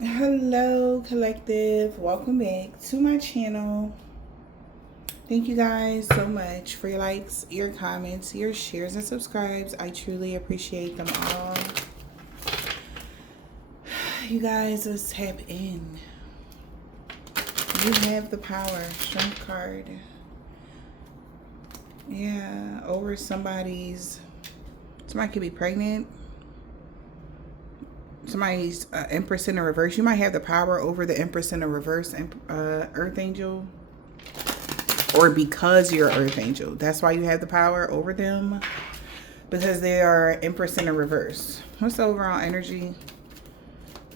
Hello, collective. Welcome back to my channel. Thank you guys so much for your likes, your comments, your shares, and subscribes. I truly appreciate them all. You guys, let's tap in. You have the power. Strength card. Yeah, over somebody could be pregnant. Somebody's Empress in the reverse. You might have the power over the Empress in the reverse Earth Angel. Or because you're Earth Angel. That's why you have the power over them. Because they are Empress in the reverse. What's the overall energy?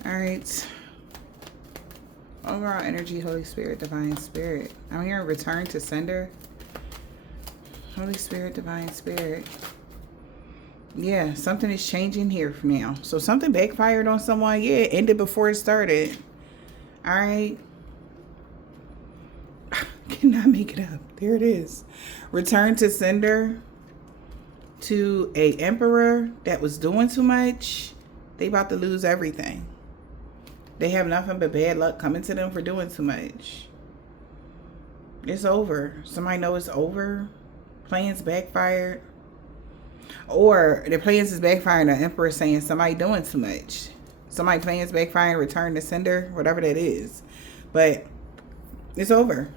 Alright. Overall energy, Holy Spirit, Divine Spirit. I'm hearing return to sender. Holy Spirit, Divine Spirit. Yeah, something is changing here from now. So something backfired on someone. Yeah, it ended before it started. Alright. Cannot make it up. There it is. Return to sender to a emperor that was doing too much. They about to lose everything. They have nothing but bad luck coming to them for doing too much. It's over. Somebody know it's over. Plans backfired. Or the plans is backfiring. The emperor saying somebody doing too much. Somebody plans backfiring, return to sender, whatever that is. But it's over.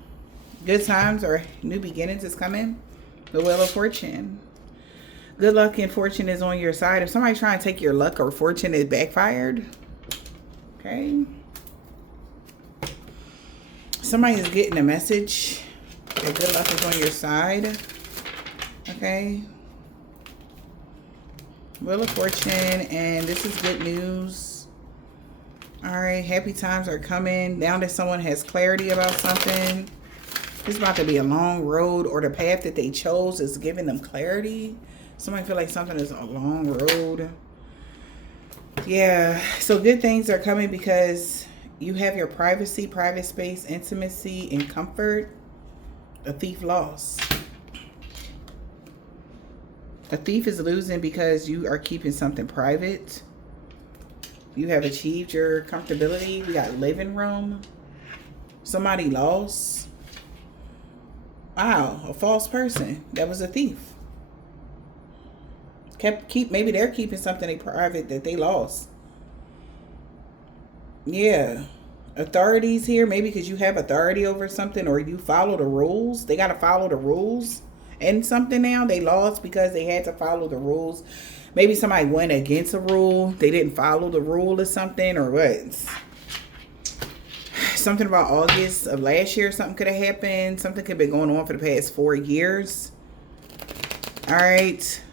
Good times or new beginnings is coming. The Wheel of Fortune. Good luck and fortune is on your side. If somebody trying to take your luck or fortune is backfired. Okay. Somebody is getting a message that good luck is on your side. Okay. Wheel of Fortune, and this is good news. Alright, happy times are coming. Now that someone has clarity about something. It's about to be a long road, or the path that they chose is giving them clarity. Somebody feel like something is a long road. Yeah, so good things are coming because you have your privacy, private space, intimacy, and comfort. A thief lost. A thief is losing because you are keeping something private. You have achieved your comfortability. We got living room. Somebody lost. Wow, a false person. That was a thief. Maybe they're keeping something private that they lost. Yeah. Authorities here, maybe because you have authority over something or you follow the rules. They got to follow the rules. And something now, they lost because they had to follow the rules. Maybe somebody went against a rule. They didn't follow the rule or something, or what? Something about August of last year, something could have happened. Something could have been going on for the past 4 years. All right.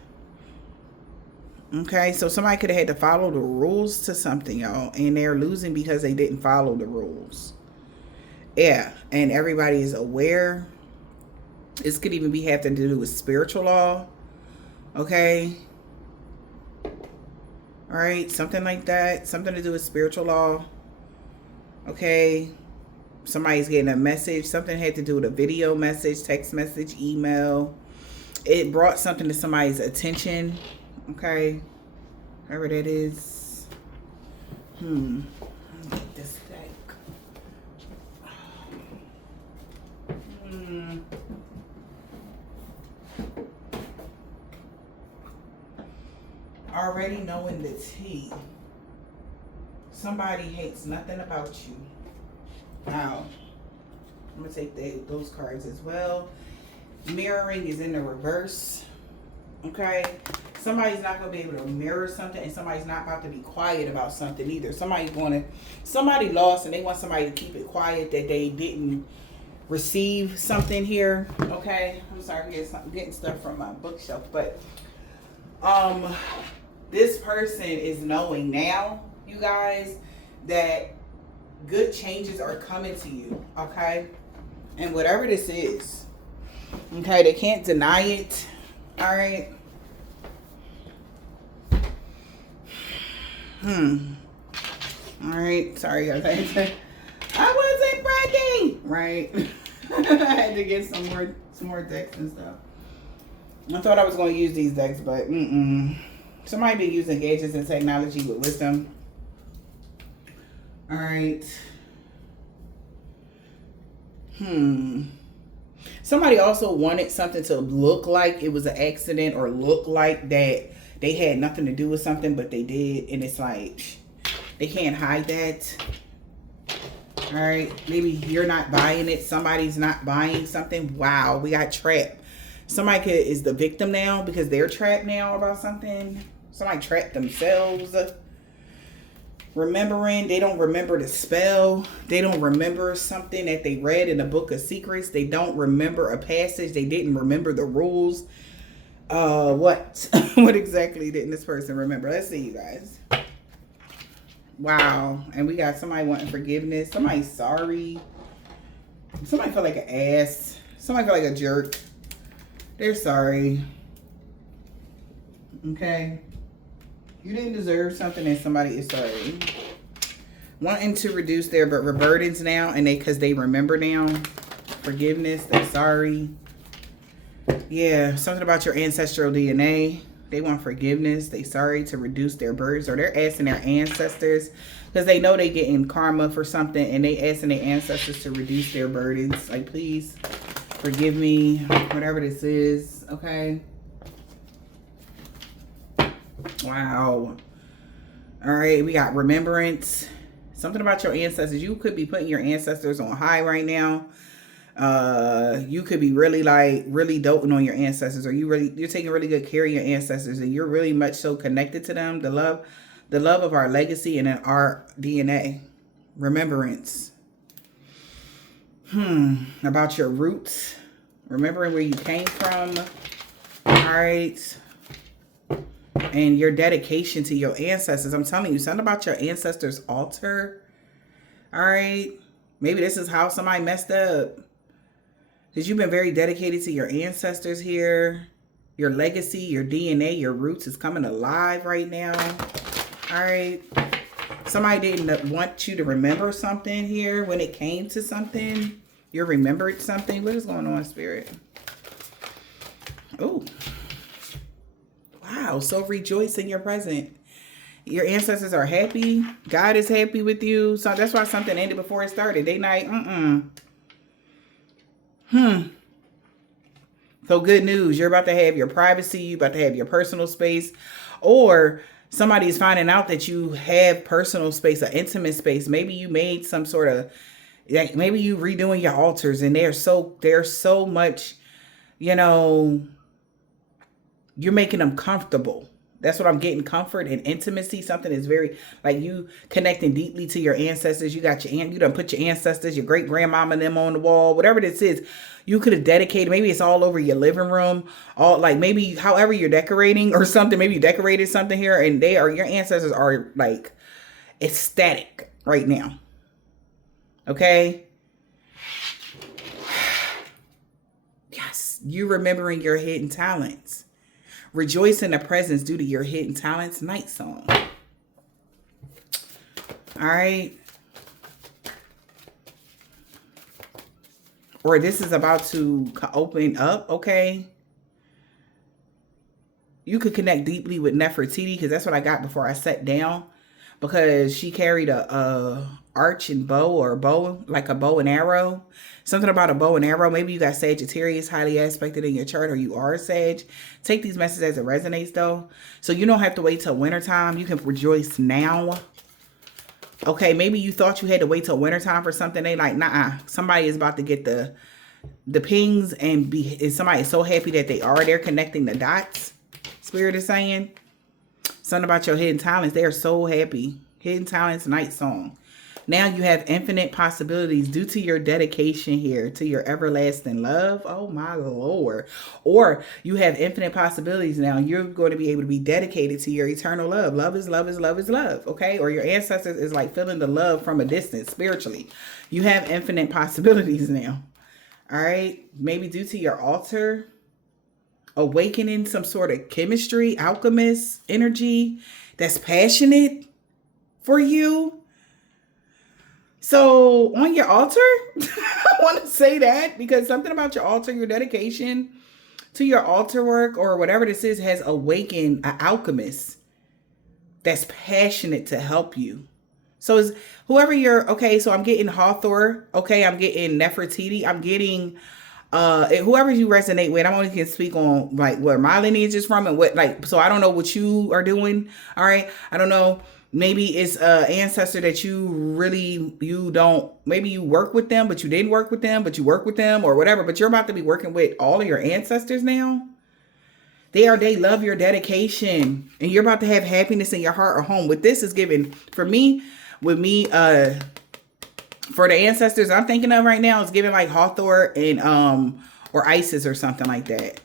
Okay, so somebody could have had to follow the rules to something, y'all. And they're losing because they didn't follow the rules. Yeah, and everybody is aware. This could even be having to do with spiritual law. Okay. All right, something like that. Something to do with spiritual law. Okay. Somebody's getting a message. Something had to do with a video message, text message, email. It brought something to somebody's attention. Okay. Whatever that is. Get this deck. Already knowing the tea. Somebody hates nothing about you. Now, I'm going to take those cards as well. Mirroring is in the reverse. Okay. Somebody's not going to be able to mirror something, and somebody's not about to be quiet about something either. Somebody lost and they want somebody to keep it quiet that they didn't receive something here. Okay. I'm sorry, I'm getting stuff from my bookshelf, but this person is knowing now, you guys, that good changes are coming to you. Okay. And whatever this is, okay, they can't deny it. All right. All right. Sorry, guys. I wasn't bragging. Right. I had to get some more decks and stuff. I thought I was going to use these decks, but somebody be using gadgets and technology with wisdom. All right. Somebody also wanted something to look like it was an accident or look like that they had nothing to do with something, but they did. And it's like, they can't hide that. All right. Maybe you're not buying it. Somebody's not buying something. Wow. We got trapped. Somebody is the victim now because they're trapped now about something. Somebody trapped themselves. Remembering, they don't remember the spell. They don't remember something that they read in the book of secrets. They don't remember a passage. They didn't remember the rules. What? What exactly didn't this person remember? Let's see, you guys. Wow. And we got somebody wanting forgiveness. Somebody sorry. Somebody feel like an ass. Somebody feel like a jerk. They're sorry. Okay. You didn't deserve something and somebody is sorry. Wanting to reduce their burdens now and because they remember now. Forgiveness. They're sorry. Yeah. Something about your ancestral DNA. They want forgiveness. They sorry to reduce their burdens, or they're asking their ancestors because they know they getting karma for something and they asking their ancestors to reduce their burdens. Like, please forgive me, whatever this is. Okay. Wow. All right. We got remembrance. Something about your ancestors. You could be putting your ancestors on high right now. You could be really doting on your ancestors, or you're taking really good care of your ancestors, and you're really much so connected to them. The love of our legacy and our DNA. Remembrance. About your roots. Remembering where you came from. All right. And your dedication to your ancestors. I'm telling you, something about your ancestors' altar. All right. Maybe this is how somebody messed up. Because you've been very dedicated to your ancestors here. Your legacy, your DNA, your roots is coming alive right now. All right. Somebody didn't want you to remember something here when it came to something. You remembered something. What is going on, Spirit? Oh. Wow. So rejoice in your present. Your ancestors are happy. God is happy with you. So that's why something ended before it started. They like, So good news. You're about to have your privacy. You're about to have your personal space. Or somebody is finding out that you have personal space, an intimate space. Maybe you made some sort of, like, maybe you redoing your altars and they're so much, you're making them comfortable. That's what I'm getting, comfort and intimacy. Something is very, like, you connecting deeply to your ancestors. You got you done put your ancestors, your great grandmama and them on the wall, whatever this is. You could have dedicated, maybe it's all over your living room, all like maybe however you're decorating or something. Maybe you decorated something here and your ancestors are like ecstatic right now. Okay. Yes. You remembering your hidden talents. Rejoice in the presence due to your hidden talents. Night song. All right. Or this is about to open up. Okay. You could connect deeply with Nefertiti because that's what I got before I sat down. Because she carried a arch and bow, or bow, like a bow and arrow. Something about a bow and arrow. Maybe you got Sagittarius highly aspected in your chart, or you are a Sag. Take these messages as it resonates, though. So you don't have to wait till wintertime. You can rejoice now. Okay, maybe you thought you had to wait till wintertime for something. They like, nah, somebody is about to get the pings and somebody is so happy that they are there connecting the dots. Spirit is saying. Something about your hidden talents. They are so happy. Hidden talents, night song. Now you have infinite possibilities due to your dedication here to your everlasting love. Oh my Lord. Or you have infinite possibilities now. You're going to be able to be dedicated to your eternal love. Love is love is love is love. Okay. Or your ancestors is like feeling the love from a distance spiritually. You have infinite possibilities now. All right. Maybe due to your altar. Awakening some sort of chemistry, alchemist energy that's passionate for you. So on your altar, I want to say that because something about your altar, your dedication to your altar work or whatever this is has awakened an alchemist that's passionate to help you. So is whoever you're, okay, so I'm getting Hathor, okay, I'm getting Nefertiti, I'm getting whoever you resonate with. I'm only can speak on like where my lineage is from and what, like, so I don't know what you are doing. All right. I don't know. Maybe it's ancestor that you don't, maybe you work with them, but you didn't work with them, but you work with them or whatever, but you're about to be working with all of your ancestors now. They love your dedication, and you're about to have happiness in your heart or home. What this is giving for me, with me, for the ancestors I'm thinking of right now, is giving like Hathor and or Isis or something like that.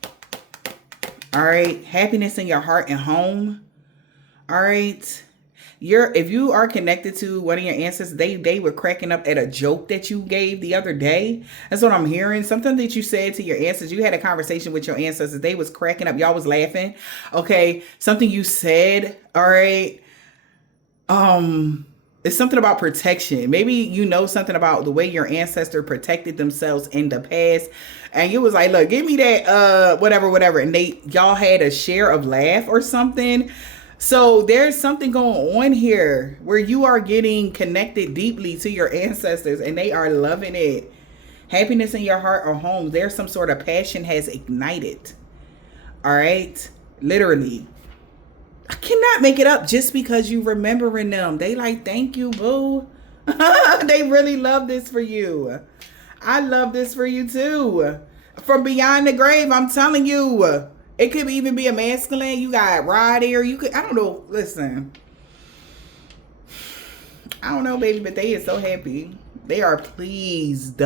All right, happiness in your heart and home. All right. If you are connected to one of your ancestors, they were cracking up at a joke that you gave the other day. That's what I'm hearing. Something that you said to your ancestors. You had a conversation with your ancestors. They was cracking up. Y'all was laughing. Okay. Something you said. All right. It's something about protection. Maybe you know something about the way your ancestor protected themselves in the past. And you was like, look, give me that, whatever. And y'all had a share of laugh or something. So there's something going on here where you are getting connected deeply to your ancestors and they are loving it. Happiness in your heart or home. There's some sort of passion has ignited. All right. Literally. I cannot make it up just because you remembering them. They like, thank you, boo. They really love this for you. I love this for you too. From beyond the grave, I'm telling you. It could even be a masculine. You got Rod here. You could, I don't know. Listen. I don't know, baby, but they are so happy. They are pleased.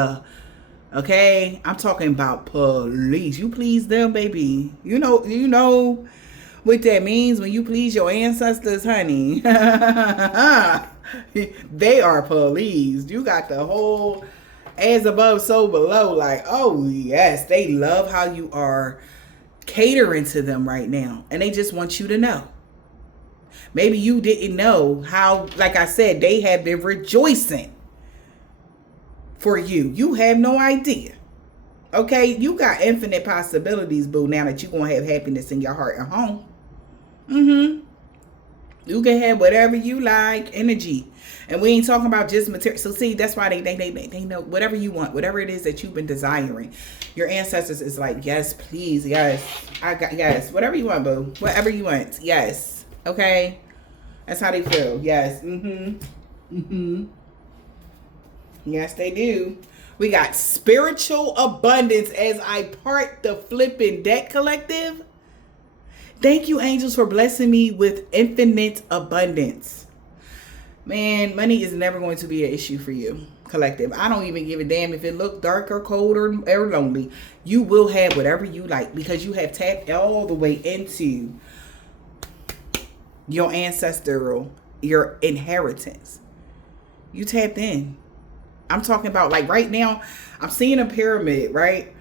Okay? I'm talking about police. You please them, baby. You know what that means when you please your ancestors, honey. They are pleased. You got the whole as above, so below. Like, oh, yes. They love how you are catering to them right now, and they just want you to know. Maybe you didn't know how, like I said, they have been rejoicing for you. You have no idea. Okay, you got infinite possibilities, boo, now that you're gonna have happiness in your heart and home. You can have whatever you like, energy. And we ain't talking about just material. So see, that's why they know whatever you want, whatever it is that you've been desiring. Your ancestors is like, yes, please, yes. Yes, whatever you want, boo. Whatever you want. Yes. Okay. That's how they feel. Yes. Yes, they do. We got spiritual abundance as I part the flipping deck, collective. Thank you, angels, for blessing me with infinite abundance. Man, money is never going to be an issue for you, collective. I don't even give a damn if it look dark or cold or lonely. You will have whatever you like because you have tapped all the way into your ancestral, your inheritance. You tapped in. I'm talking about, like, right now, I'm seeing a pyramid, right?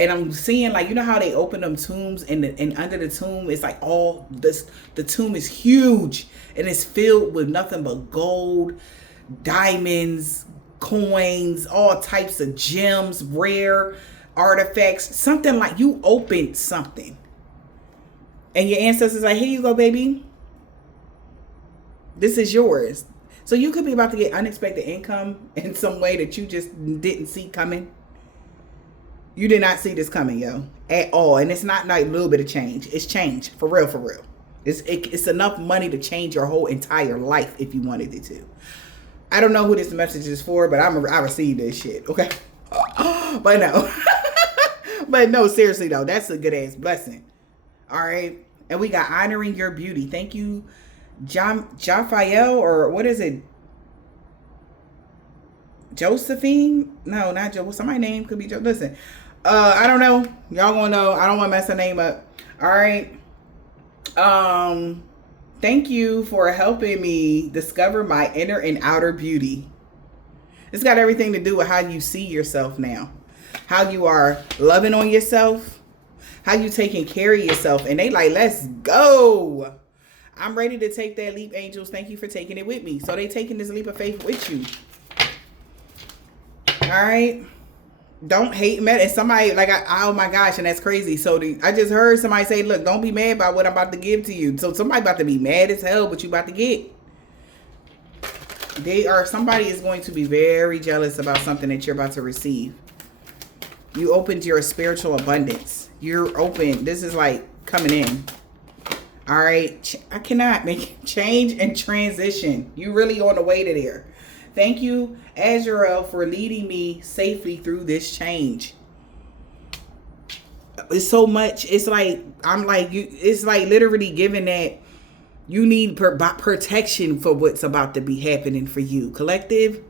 And I'm seeing, like, you know how they open them tombs and under the tomb, it's like all this, the tomb is huge and it's filled with nothing but gold, diamonds, coins, all types of gems, rare artifacts, something like you opened something. And your ancestors are like, here you go, baby. This is yours. So you could be about to get unexpected income in some way that you just didn't see coming. You did not see this coming, yo, at all. And it's not like a little bit of change. It's change, for real, for real. It's enough money to change your whole entire life if you wanted it to. I don't know who this message is for, but I received this shit, okay? But no. But no, seriously, though, that's a good-ass blessing. All right? And we got honoring your beauty. Thank you, Jafael, or what is it? Josephine? No, not Joe. Somebody's name could be Joe. Listen. I don't know. Y'all gonna know. I don't want to mess her name up. All right. Thank you for helping me discover my inner and outer beauty. It's got everything to do with how you see yourself now. How you are loving on yourself. How you taking care of yourself. And they like, let's go. I'm ready to take that leap, angels. Thank you for taking it with me. So they taking this leap of faith with you. All right. Don't hate me. And somebody like, oh my gosh, and that's crazy. So I just heard somebody say, look, don't be mad about what I'm about to give to you. So somebody about to be mad as hell what you about to get. Somebody is going to be very jealous about something that you're about to receive. You opened your spiritual abundance. You're open. This is like coming in. All right. I cannot make change and transition. You really on the way to there. Thank you, Azrael, for leading me safely through this change. It's so much. It's like, it's like literally giving that you need protection for what's about to be happening for you, collective.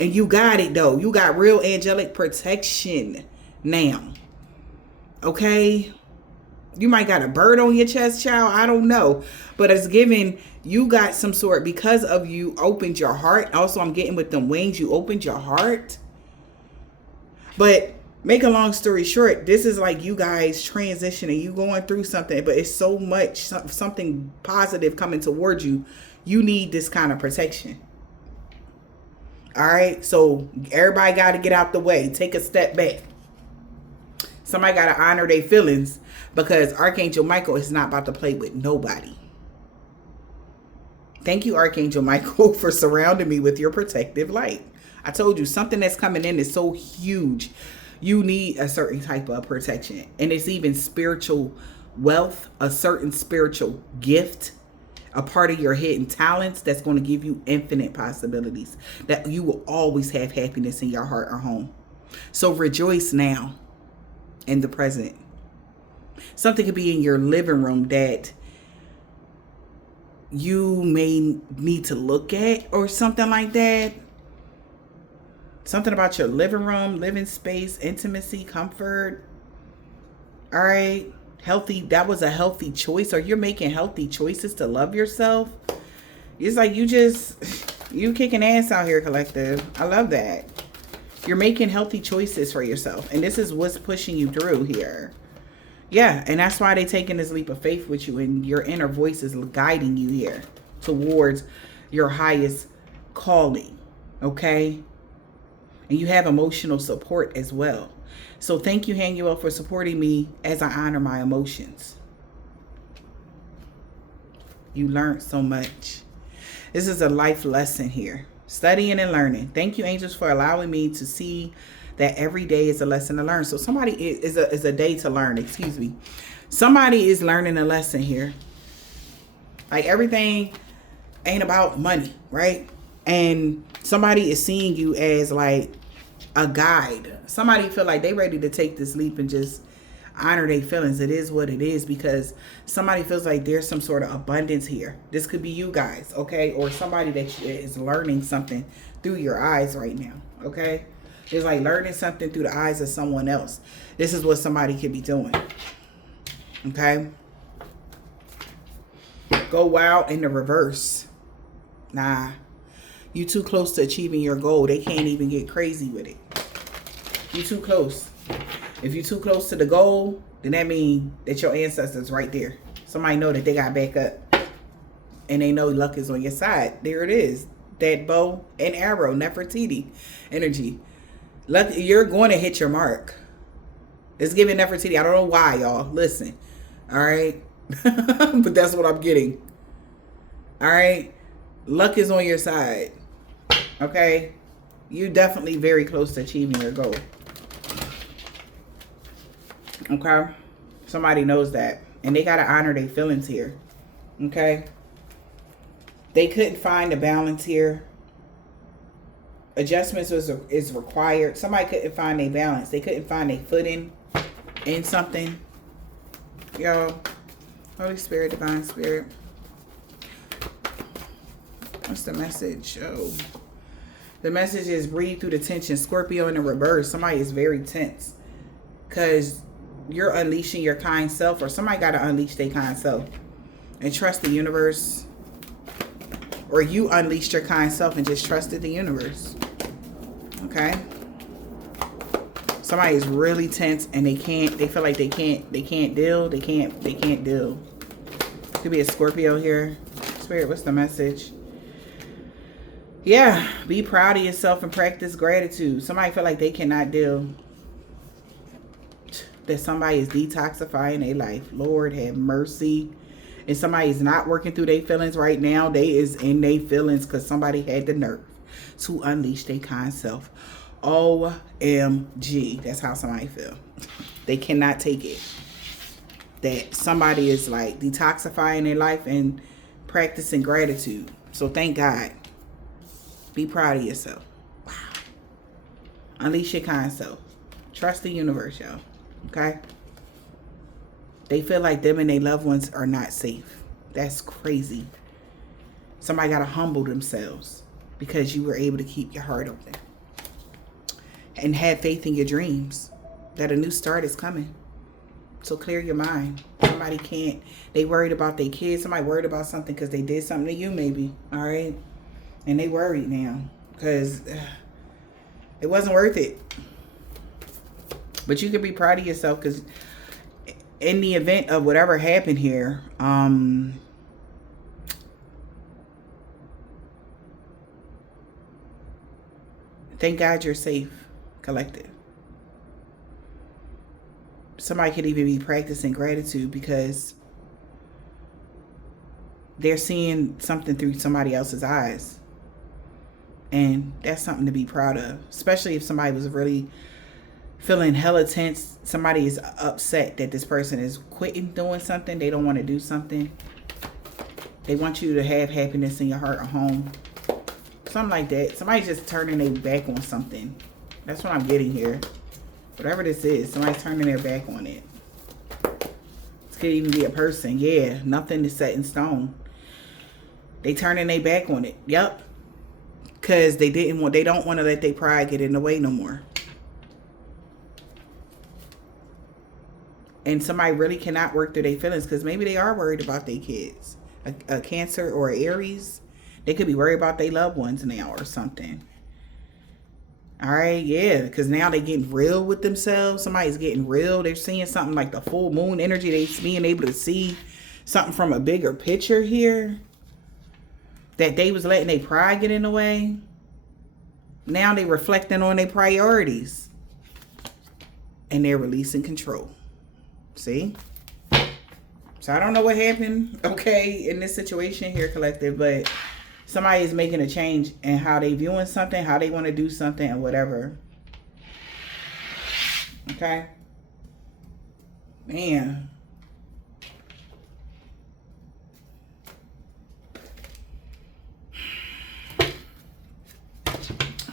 And you got it, though. You got real angelic protection now. Okay? You might got a bird on your chest, child. I don't know. But it's giving you got some sort, because of you opened your heart. Also, I'm getting with them wings. You opened your heart. But make a long story short, this is like you guys transitioning. You going through something. But it's so much, something positive coming towards you. You need this kind of protection. All right, so everybody got to get out the way. Take a step back. Somebody got to honor their feelings, because Archangel Michael is not about to play with nobody. Thank you, Archangel Michael, for surrounding me with your protective light. I told you, something that's coming in is so huge. You need a certain type of protection. And it's even spiritual wealth, a certain spiritual gift, a part of your hidden talents that's going to give you infinite possibilities, that you will always have happiness in your heart or home. So rejoice now in the present. Something could be in your living room that you may need to look at, or something like that. Something about your living room, living space, intimacy, comfort. All right. Healthy, that was a healthy choice, or you're making healthy choices to love yourself. It's like you kicking ass out here, collective. I love that. You're making healthy choices for yourself, and this is what's pushing you through here. Yeah, and that's why they're taking this leap of faith with you, and your inner voice is guiding you here towards your highest calling, okay? And you have emotional support as well. So thank you, Hanuel, for supporting me as I honor my emotions. You learned so much. This is a life lesson here. Studying and learning. Thank you, angels, for allowing me to see that every day is a lesson to learn. So somebody is a day to learn. Excuse me. Somebody is learning a lesson here. Like, everything ain't about money, right? And somebody is seeing you as like a guide. Somebody feel like they ready to take this leap and just honor their feelings. It is what it is, because somebody feels like there's some sort of abundance here. This could be you guys, okay? Or somebody that is learning something through your eyes right now, okay? It's like learning something through the eyes of someone else. This is what somebody could be doing, okay? Go wild in the reverse. Nah. You too close to achieving your goal. They can't even get crazy with it. You too close. If you're too close to the goal, then that means that your ancestors right there. Somebody know that they got back up, and they know luck is on your side. There it is. That bow and arrow, Nefertiti energy. Luck, you're going to hit your mark. It's giving Nefertiti. I don't know why, y'all. Listen. All right. But that's what I'm getting. All right. Luck is on your side. Okay. You're definitely very close to achieving your goal. Okay. Somebody knows that. And they got to honor their feelings here. Okay. They couldn't find a balance here. Adjustments is required. Somebody couldn't find a balance. They couldn't find a footing in something. Y'all. Holy Spirit, Divine Spirit. What's the message? Oh. The message is breathe through the tension. Scorpio in the reverse. Somebody is very tense, because you're unleashing your kind self, or somebody got to unleash their kind self and trust the universe. Or you unleashed your kind self and just trusted the universe. Okay? Somebody is really tense, and they feel like they can't deal. They can't deal. Could be a Scorpio here. Spirit, what's the message? Yeah, be proud of yourself and practice gratitude. Somebody feel like they cannot deal. That somebody is detoxifying their life. Lord have mercy. and somebody's not working through their feelings right now, they is in their feelings because somebody had the nerve to unleash their kind self. OMG. That's how somebody feel. They cannot take it. That somebody is like detoxifying their life and practicing gratitude. So thank God. Be proud of yourself. Wow. Unleash your kind self. Trust the universe, y'all. Okay? They feel like them and their loved ones are not safe. That's crazy. Somebody got to humble themselves because you were able to keep your heart open. And have faith in your dreams that a new start is coming. So clear your mind. Somebody can't. They worried about their kids. Somebody worried about something because they did something to you maybe. All right? And they worried now because it wasn't worth it. But you can be proud of yourself because in the event of whatever happened here, thank God you're safe, collective. Somebody could even be practicing gratitude because they're seeing something through somebody else's eyes. And that's something to be proud of, especially if somebody was really feeling hella tense. Somebody is upset that this person is quitting doing something. They don't want to do something. They want you to have happiness in your heart or home. Something like that. Somebody's just turning their back on something. That's what I'm getting here. Whatever this is, somebody's turning their back on it. This could even be a person. Yeah, nothing is set in stone. They turning their back on it. Yep. Because they don't want to let their pride get in the way no more. And somebody really cannot work through their feelings because maybe they are worried about their kids. A Cancer or Aries, they could be worried about their loved ones now or something. All right, yeah, because now they getting real with themselves. Somebody's getting real. They're seeing something like the full moon energy. They being able to see something from a bigger picture here. That they was letting their pride get in the way. Now they reflecting on their priorities. And they're releasing control. See? So I don't know what happened, okay, in this situation here, collective, but somebody is making a change in how they viewing something, how they want to do something, and whatever. Okay? Man.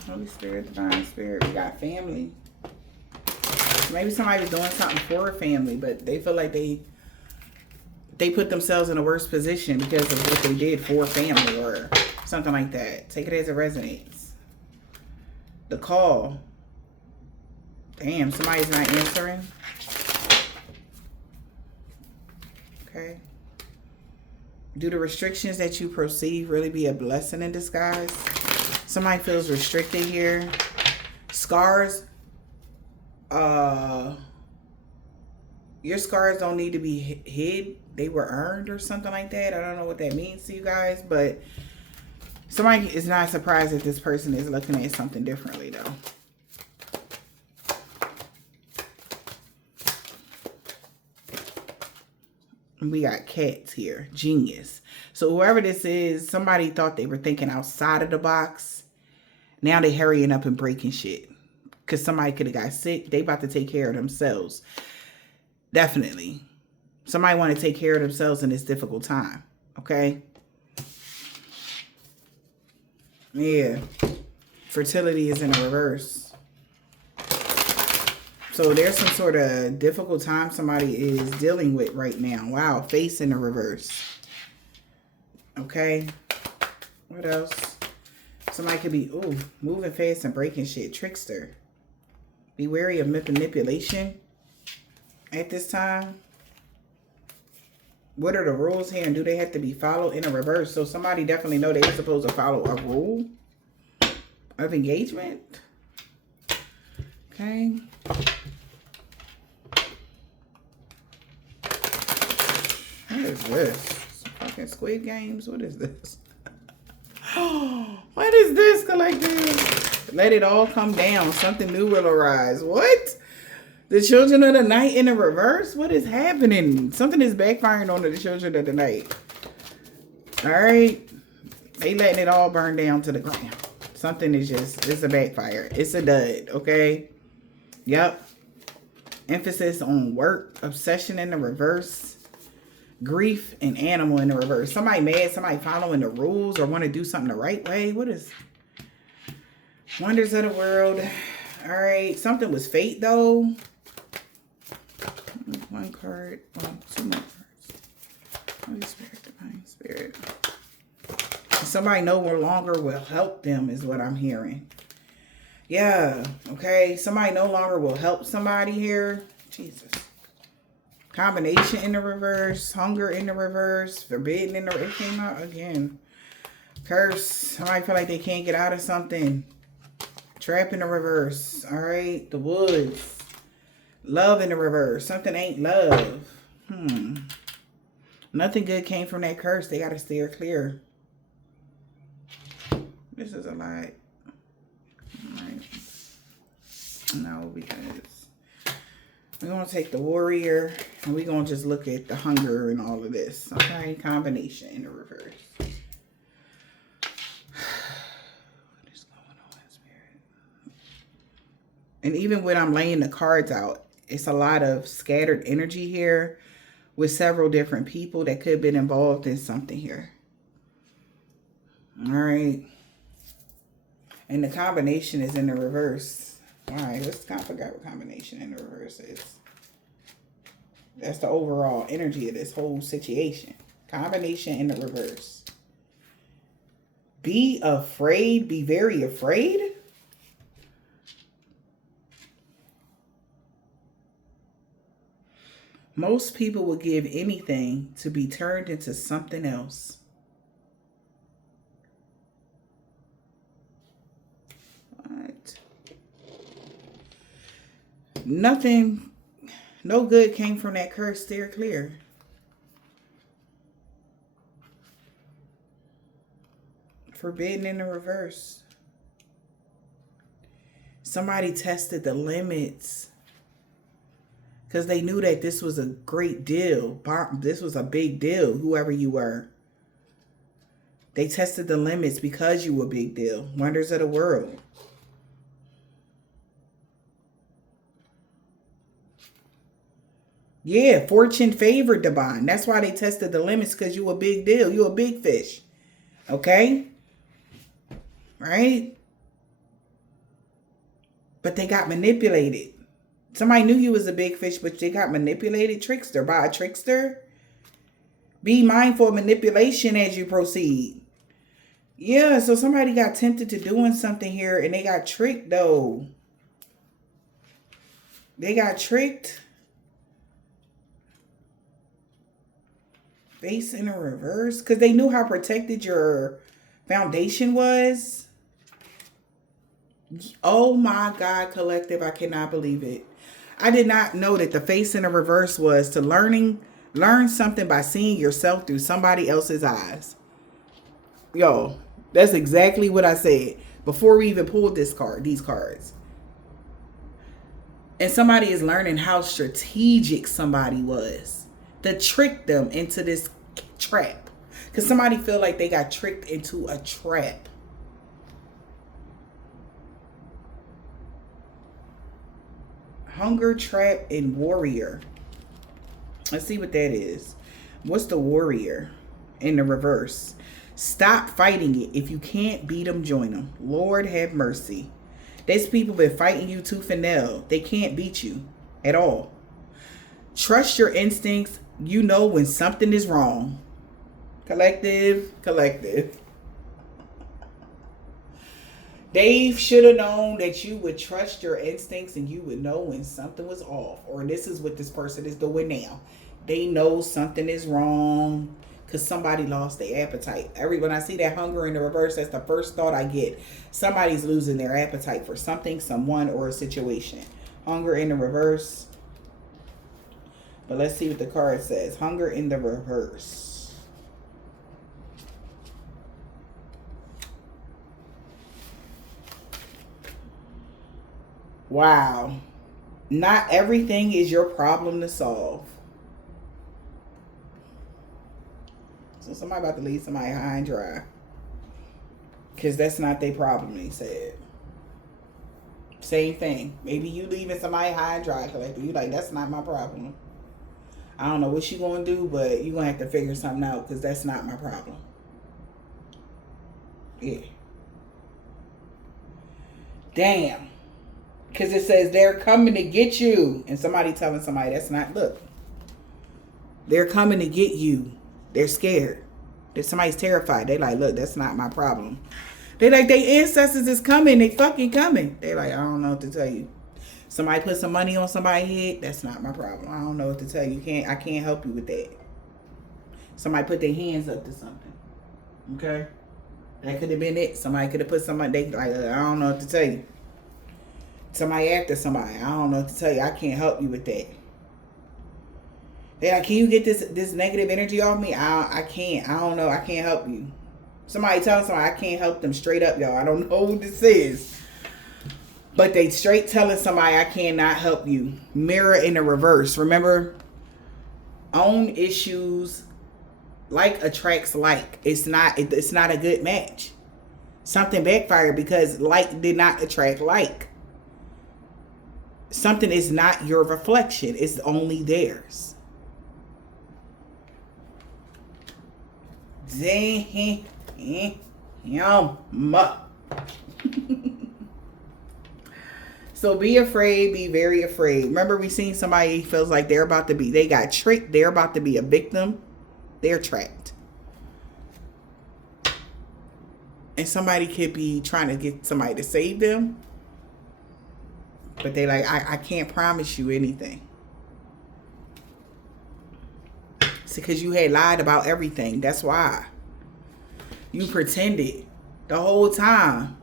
Holy Spirit, Divine Spirit, we got family. Maybe somebody was doing something for a family, but they feel like they put themselves in a worse position because of what they did for family or something like that. Take it as it resonates. The call. Damn, somebody's not answering. Okay. Do the restrictions that you perceive really be a blessing in disguise? Somebody feels restricted here. Scars. Your scars don't need to be hid. They were earned or something like that. I don't know what that means to you guys, but somebody is not surprised that this person is looking at something differently though. We got cats here. Genius. So whoever this is, somebody thought they were thinking outside of the box. Now they hurrying up and breaking shit. Because somebody could have got sick. They about to take care of themselves. Definitely. Somebody want to take care of themselves in this difficult time. Okay? Yeah. Fertility is in a reverse. So there's some sort of difficult time somebody is dealing with right now. Wow. Face in the reverse. Okay. What else? Somebody could be, moving fast and breaking shit. Trickster. Be wary of manipulation at this time. What are the rules here and do they have to be followed in a reverse? So somebody definitely know they were supposed to follow a rule of engagement. Okay. What is this? Some fucking Squid Games? What is this? What is this, collective? Let it all come down. Something new will arise. What? The children of the night in the reverse? What is happening? Something is backfiring on the children of the night. All right. They letting it all burn down to the ground. Something is just, it's a backfire. It's a dud, okay? Yep. Emphasis on work, obsession in the reverse, grief, and animal in the reverse. Somebody mad, somebody following the rules or want to do something the right way. What is wonders of the world? All right. Something was fate, though. One card. Well, two more cards. Holy Spirit, Divine Spirit. Somebody no longer will help them is what I'm hearing. Yeah, okay. Somebody no longer will help somebody here. Jesus. Combination in the reverse. Hunger in the reverse. Forbidden in the... It came out again. Curse. Somebody feel like they can't get out of something. Trap in the reverse. All right. The woods. Love in the reverse. Something ain't love. Nothing good came from that curse. They got to steer clear. This is a lot. Alright. No, because we're going to take the warrior and we're going to just look at the hunger and all of this. Okay? Combination in the reverse. What is going on, Spirit? And even when I'm laying the cards out, it's a lot of scattered energy here with several different people that could have been involved in something here. All right. And the combination is in the reverse. All right, let's kind of forget what combination in the reverse is. That's the overall energy of this whole situation. Combination in the reverse. Be afraid. Be very afraid. Most people would give anything to be turned into something else. Nothing, no good came from that curse. Steer clear. Forbidden in the reverse. Somebody tested the limits because they knew that this was a great deal. This was a big deal, whoever you were. They tested the limits because you were a big deal. Wonders of the world. Yeah, fortune favored Divine. That's why they tested the limits, because you a big deal. You a big fish. Okay? Right? But they got manipulated. Somebody knew you was a big fish, but they got manipulated. Trickster by a trickster. Be mindful of manipulation as you proceed. Yeah, so somebody got tempted to doing something here and they got tricked though. They got tricked. Face in a reverse. Because they knew how protected your foundation was. Oh my God, collective. I cannot believe it. I did not know that the face in a reverse was to learn something by seeing yourself through somebody else's eyes. Yo, that's exactly what I said before we even pulled these cards. And somebody is learning how strategic somebody was to trick them into this trap. Because somebody feel like they got tricked into a trap. Hunger, trap, and warrior. Let's see what that is. What's the warrior in the reverse? Stop fighting it. If you can't beat them, join them. Lord have mercy. These people been fighting you tooth and nail. They can't beat you at all. Trust your instincts. You know when something is wrong. Collective. They should have known that you would trust your instincts and you would know when something was off. Or this is what this person is doing now. They know something is wrong because somebody lost their appetite. When I see that hunger in the reverse, that's the first thought I get. Somebody's losing their appetite for something, someone, or a situation. Hunger in the reverse. But let's see what the card says. Hunger in the reverse. Wow. Not everything is your problem to solve. So somebody about to leave somebody high and dry. Because that's not their problem, they said. Same thing. Maybe you leaving somebody high and dry, collector. You like, that's not my problem. I don't know what you going to do, but you going to have to figure something out because that's not my problem. Yeah. Damn. Because it says they're coming to get you. And somebody telling somebody that's not, look. They're coming to get you. They're scared. Somebody's terrified. They like, look, that's not my problem. They like, their ancestors is coming. They fucking coming. They like, I don't know what to tell you. Somebody put some money on somebody's head. That's not my problem. I don't know what to tell you. I can't help you with that. Somebody put their hands up to something. Okay? That could have been it. Somebody could have put somebody, they like, I don't know what to tell you. Somebody after somebody. I don't know what to tell you. I can't help you with that. They're like, can you get this negative energy off me? I can't. I don't know. I can't help you. Somebody telling somebody, I can't help them straight up, y'all. I don't know who this is. But they straight telling somebody, I cannot help you. Mirror in the reverse. Remember, own issues like attracts like. It's not a good match. Something backfired because like did not attract like. Something is not your reflection. It's only theirs. Damn. So be afraid, be very afraid. Remember, we seen somebody feels like they got tricked, they're about to be a victim, they're trapped. And somebody could be trying to get somebody to save them, but they like, I can't promise you anything. It's because you had lied about everything. That's why. You pretended the whole time.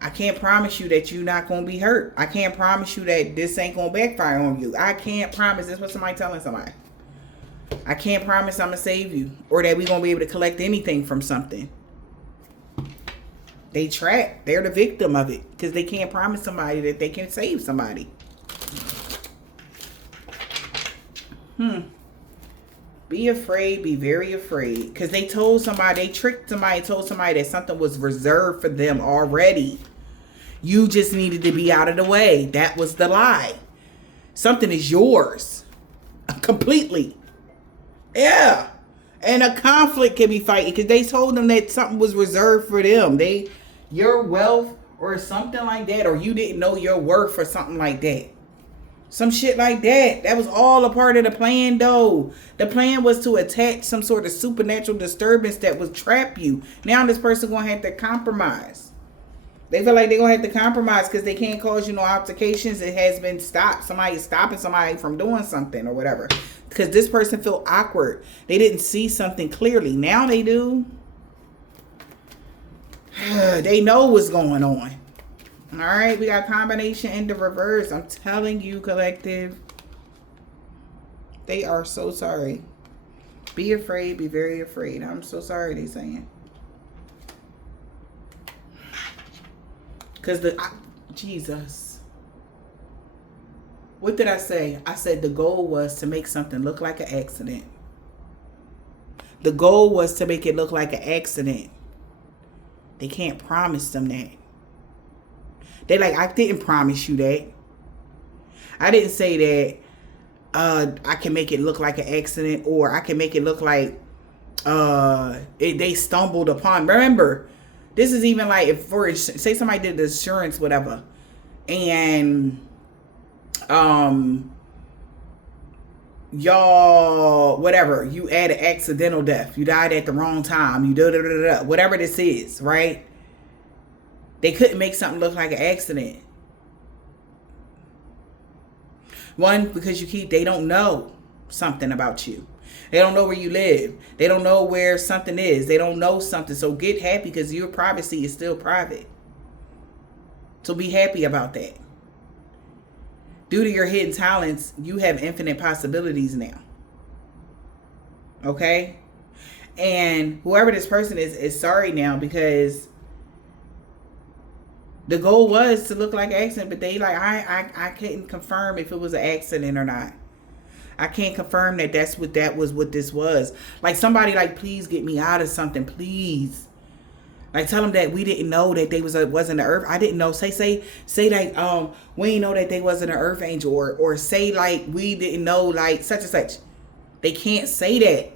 I can't promise you that you're not going to be hurt. I can't promise you that this ain't going to backfire on you. I can't promise. That's what somebody telling somebody. I can't promise I'm going to save you. Or that we're going to be able to collect anything from something. They trapped. They're the victim of it. Because they can't promise somebody that they can save somebody. Be afraid, be very afraid. Because they told somebody, they tricked somebody, told somebody that something was reserved for them already. You just needed to be out of the way. That was the lie. Something is yours. Completely. Yeah. And a conflict can be fighting because they told them that something was reserved for them. Your wealth or something like that, or you didn't know your worth or something like that. Some shit like that. That was all a part of the plan, though. The plan was to attach some sort of supernatural disturbance that would trap you. Now this person going to have to compromise. They feel like they're going to have to compromise because they can't cause you no altercations. It has been stopped. Somebody's stopping somebody from doing something or whatever. Because this person felt awkward. They didn't see something clearly. Now they do. They know what's going on. All right, we got combination in the reverse. I'm telling you, collective. They are so sorry. Be afraid, be very afraid. I'm so sorry, they saying. Because Jesus. What did I say? I said the goal was to make something look like an accident. The goal was to make it look like an accident. They can't promise them that. They like, I didn't promise you that. I didn't say that I can make it look like an accident, or I can make it look like they stumbled upon. Remember, this is even like if say somebody did the insurance, whatever, and y'all, whatever, you add an accidental death. You died at the wrong time. You whatever this is, right? They couldn't make something look like an accident. One, because they don't know something about you. They don't know where you live. They don't know where something is. They don't know something. So get happy because your privacy is still private. So be happy about that. Due to your hidden talents, you have infinite possibilities now. Okay? And whoever this person is sorry now because The goal was to look like an accident, but they like, I couldn't confirm if it was an accident or not. I can't confirm that that was what this was. Like, somebody like, please get me out of something, please. Like, tell them that we didn't know that they wasn't an earth. I didn't know. Say like, we didn't know that they wasn't an earth angel, or say like we didn't know like such and such. They can't say that.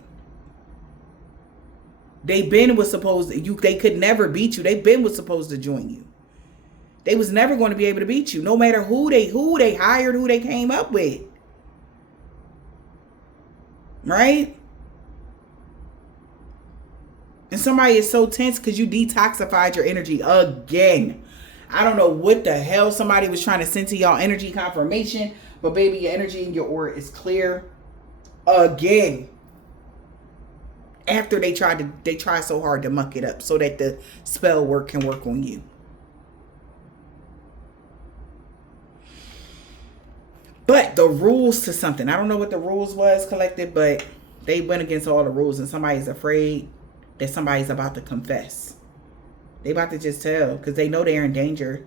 They could never beat you. They was supposed to join you. They was never going to be able to beat you, no matter who they hired, who they came up with. Right? And somebody is so tense because you detoxified your energy again. I don't know what the hell somebody was trying to send to y'all energy confirmation, but baby, your energy and your aura is clear again. After they tried so hard to muck it up so that the spell work can work on you. But the rules to something, I don't know what the rules was, collective, but they went against all the rules, and somebody's afraid that somebody's about to confess. They about to just tell because they know they're in danger.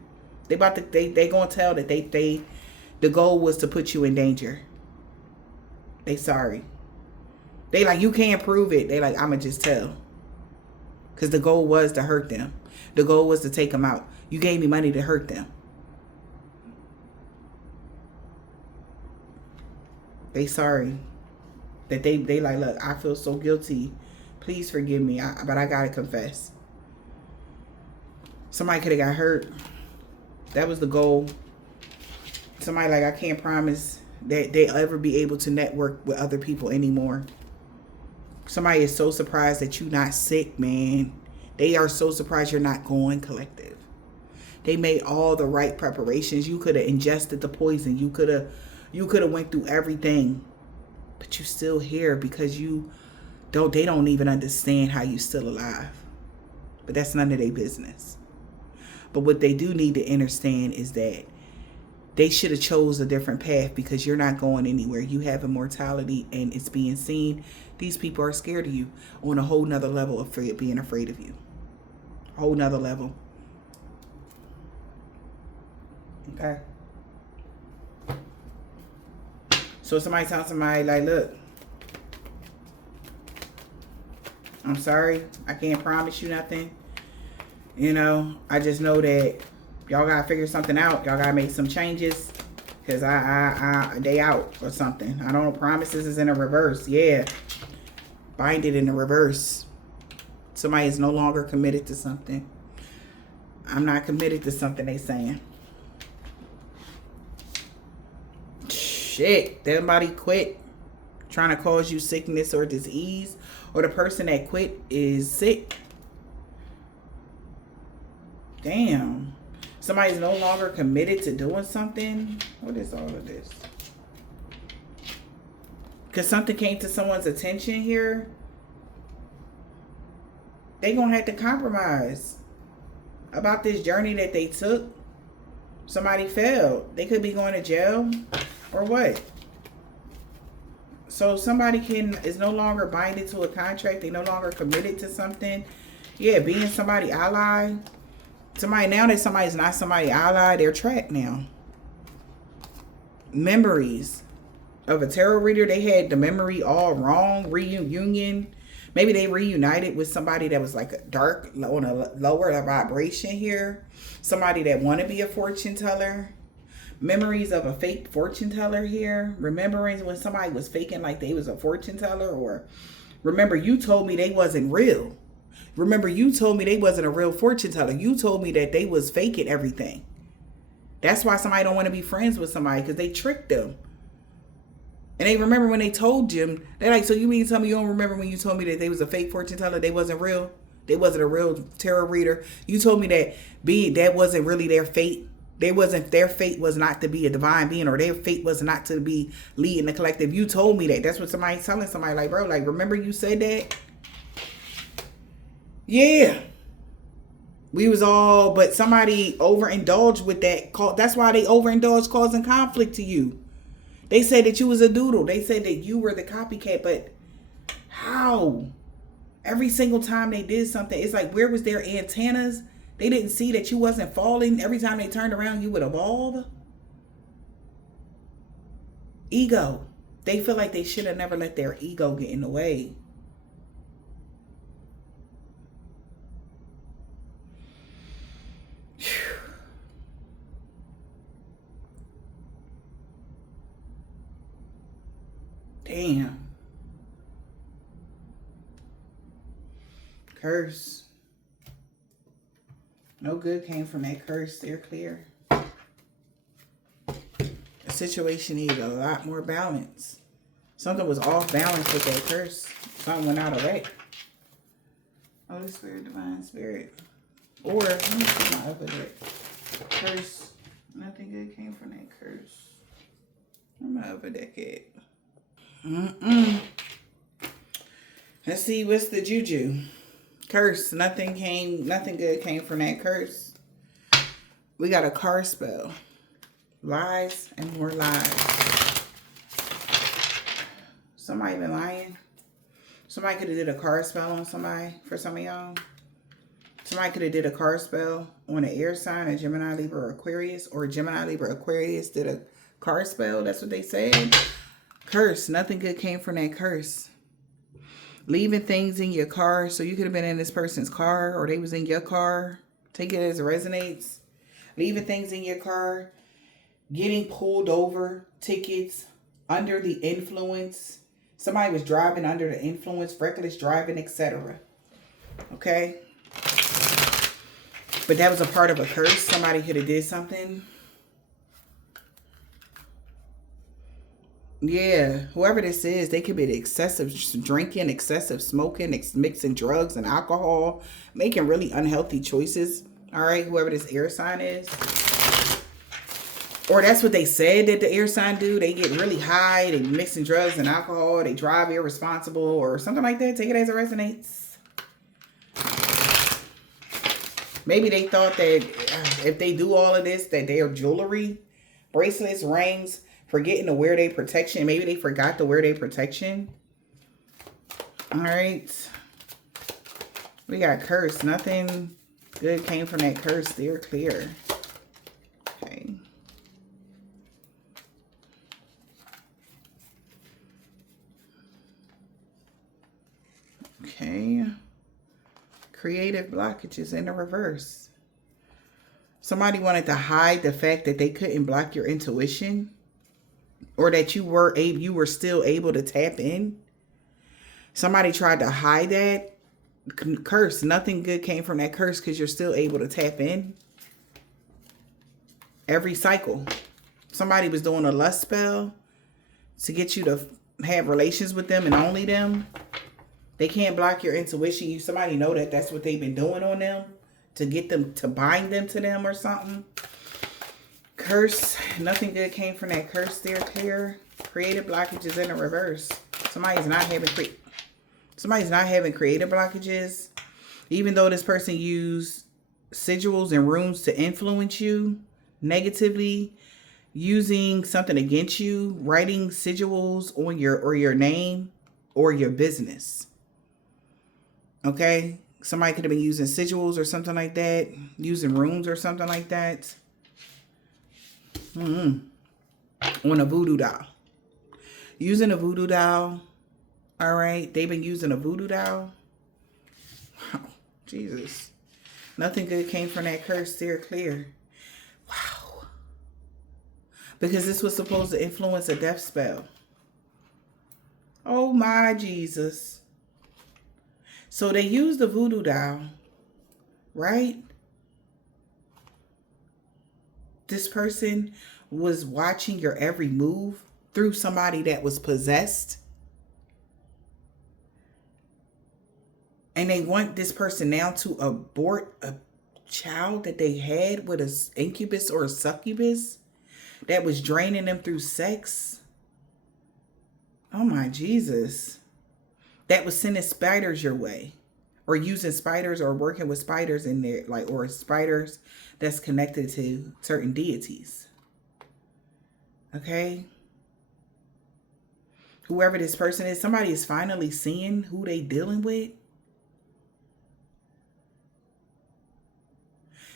They gonna tell that the goal was to put you in danger. They sorry. They like, you can't prove it. They like, I'ma just tell. Because the goal was to hurt them. The goal was to take them out. You gave me money to hurt them. They sorry. That they like, look, I feel so guilty. Please forgive me. But I gotta confess. Somebody could have got hurt. That was the goal. Somebody like, I can't promise that they'll ever be able to network with other people anymore. Somebody is so surprised that you're not sick, man. They are so surprised you're not going, collective. They made all the right preparations. You could have ingested the poison. You could have went through everything. But you still here because they don't even understand how you still alive. But that's none of their business. But what they do need to understand is that they should have chose a different path because you're not going anywhere. You have immortality and it's being seen. These people are scared of you on a whole nother level of being afraid of you. A whole nother level. Okay. So somebody tells somebody like, look, I'm sorry. I can't promise you nothing. You know, I just know that y'all gotta figure something out. Y'all gotta make some changes. Cause they out or something. I don't know. Promises is in a reverse. Yeah. Bind it in the reverse. Somebody is no longer committed to something. I'm not committed to something, they saying. Shit. Somebody quit trying to cause you sickness or disease. Or the person that quit is sick. Damn. Somebody's no longer committed to doing something. What is all of this? Because something came to someone's attention here. They gonna have to compromise about this journey that they took. Somebody failed. They could be going to jail or what? So somebody is no longer binded to a contract. They no longer committed to something. Yeah, being somebody ally. Somebody, now that somebody's not somebody ally, they're trapped now. Memories of a tarot reader. They had the memory all wrong. Reunion. Maybe they reunited with somebody that was like a dark, on a lower vibration here. Somebody that want to be a fortune teller. Memories of a fake fortune teller here. Remembering when somebody was faking like they was a fortune teller. Or remember, you told me they wasn't real. Remember, you told me they wasn't a real fortune teller. You told me that they was faking everything. That's why somebody don't want to be friends with somebody, because they tricked them. And they remember when they told you, they're like, so you mean to tell me you don't remember when you told me that they was a fake fortune teller? They wasn't real? They wasn't a real tarot reader? You told me that that wasn't really their fate? Their fate was not to be a divine being, or their fate was not to be leading the collective. You told me that. That's what somebody's telling somebody, like, bro, like, remember you said that? Yeah. We was all, but somebody overindulged with that. That's why they overindulged, causing conflict to you. They said that you was a doodle. They said that you were the copycat, but how? Every single time they did something, it's like, where was their antennas They didn't see that you wasn't falling. Every time they turned around, you would evolve. Ego. They feel like they should have never let their ego get in the way. Damn. Curse. No good came from that curse. They're clear. The situation needed a lot more balance. Something was off balance with that curse. Something went out of whack. Holy Spirit, Divine Spirit. Or, let me see my other deck. Curse. Nothing good came from that curse. Where my other deck at? Let's see, what's the juju? Curse. Nothing good came from that curse. We got a car spell. Lies and more lies. Somebody been lying. Somebody could have did a car spell on somebody for some of y'all. Somebody could have did a car spell on an air sign, a Gemini, Libra, or Aquarius. Or Gemini, Libra, Aquarius did a car spell. That's what they said. Curse. Nothing good came from that curse. Leaving things in your car. So you could have been in this person's car, or they was in your car. Take it as it resonates. Leaving things in your car. Getting pulled over. Tickets. Under the influence. Somebody was driving under the influence. Reckless driving, etc. Okay. But that was a part of a curse. Somebody could have did something. Yeah, whoever this is, they could be excessive drinking, excessive smoking, mixing drugs and alcohol, making really unhealthy choices. All right, whoever this air sign is. Or that's what they said that the air sign do. They get really high, they mixing drugs and alcohol, they drive irresponsible or something like that. Take it as it resonates. Maybe they thought that if they do all of this, that their jewelry, bracelets, rings, forgetting to wear their protection. Maybe they forgot to wear their protection. All right. We got curse. Nothing good came from that curse. They're clear. Okay. Okay. Creative blockages in the reverse. Somebody wanted to hide the fact that they couldn't block your intuition, or that you were still able to tap in. Somebody tried to hide that. Curse. Nothing good came from that curse because you're still able to tap in. Every cycle. Somebody was doing a lust spell to get you to have relations with them and only them. They can't block your intuition. Somebody know that that's what they've been doing on them to get them to bind them to them or something. Curse. Nothing good came from that curse. They're clear. Creative blockages in the reverse. Somebody's not having creative blockages. Even though this person used sigils and runes to influence you negatively, using something against you, writing sigils on your name or your business. Okay? Somebody could have been using sigils or something like that. Using runes or something like that. On a voodoo doll. Using a voodoo doll. All right. They've been using a voodoo doll. Wow. Jesus. Nothing good came from that curse. They're clear. Wow. Because this was supposed to influence a death spell. Oh my Jesus. So they used the voodoo doll, right? This person was watching your every move through somebody that was possessed. And they want this person now to abort a child that they had with an incubus or a succubus that was draining them through sex. Oh my Jesus. That was sending spiders your way, or using spiders, or working with spiders in there, like, or spiders that's connected to certain deities. Okay. Whoever this person is, somebody is finally seeing who they dealing with.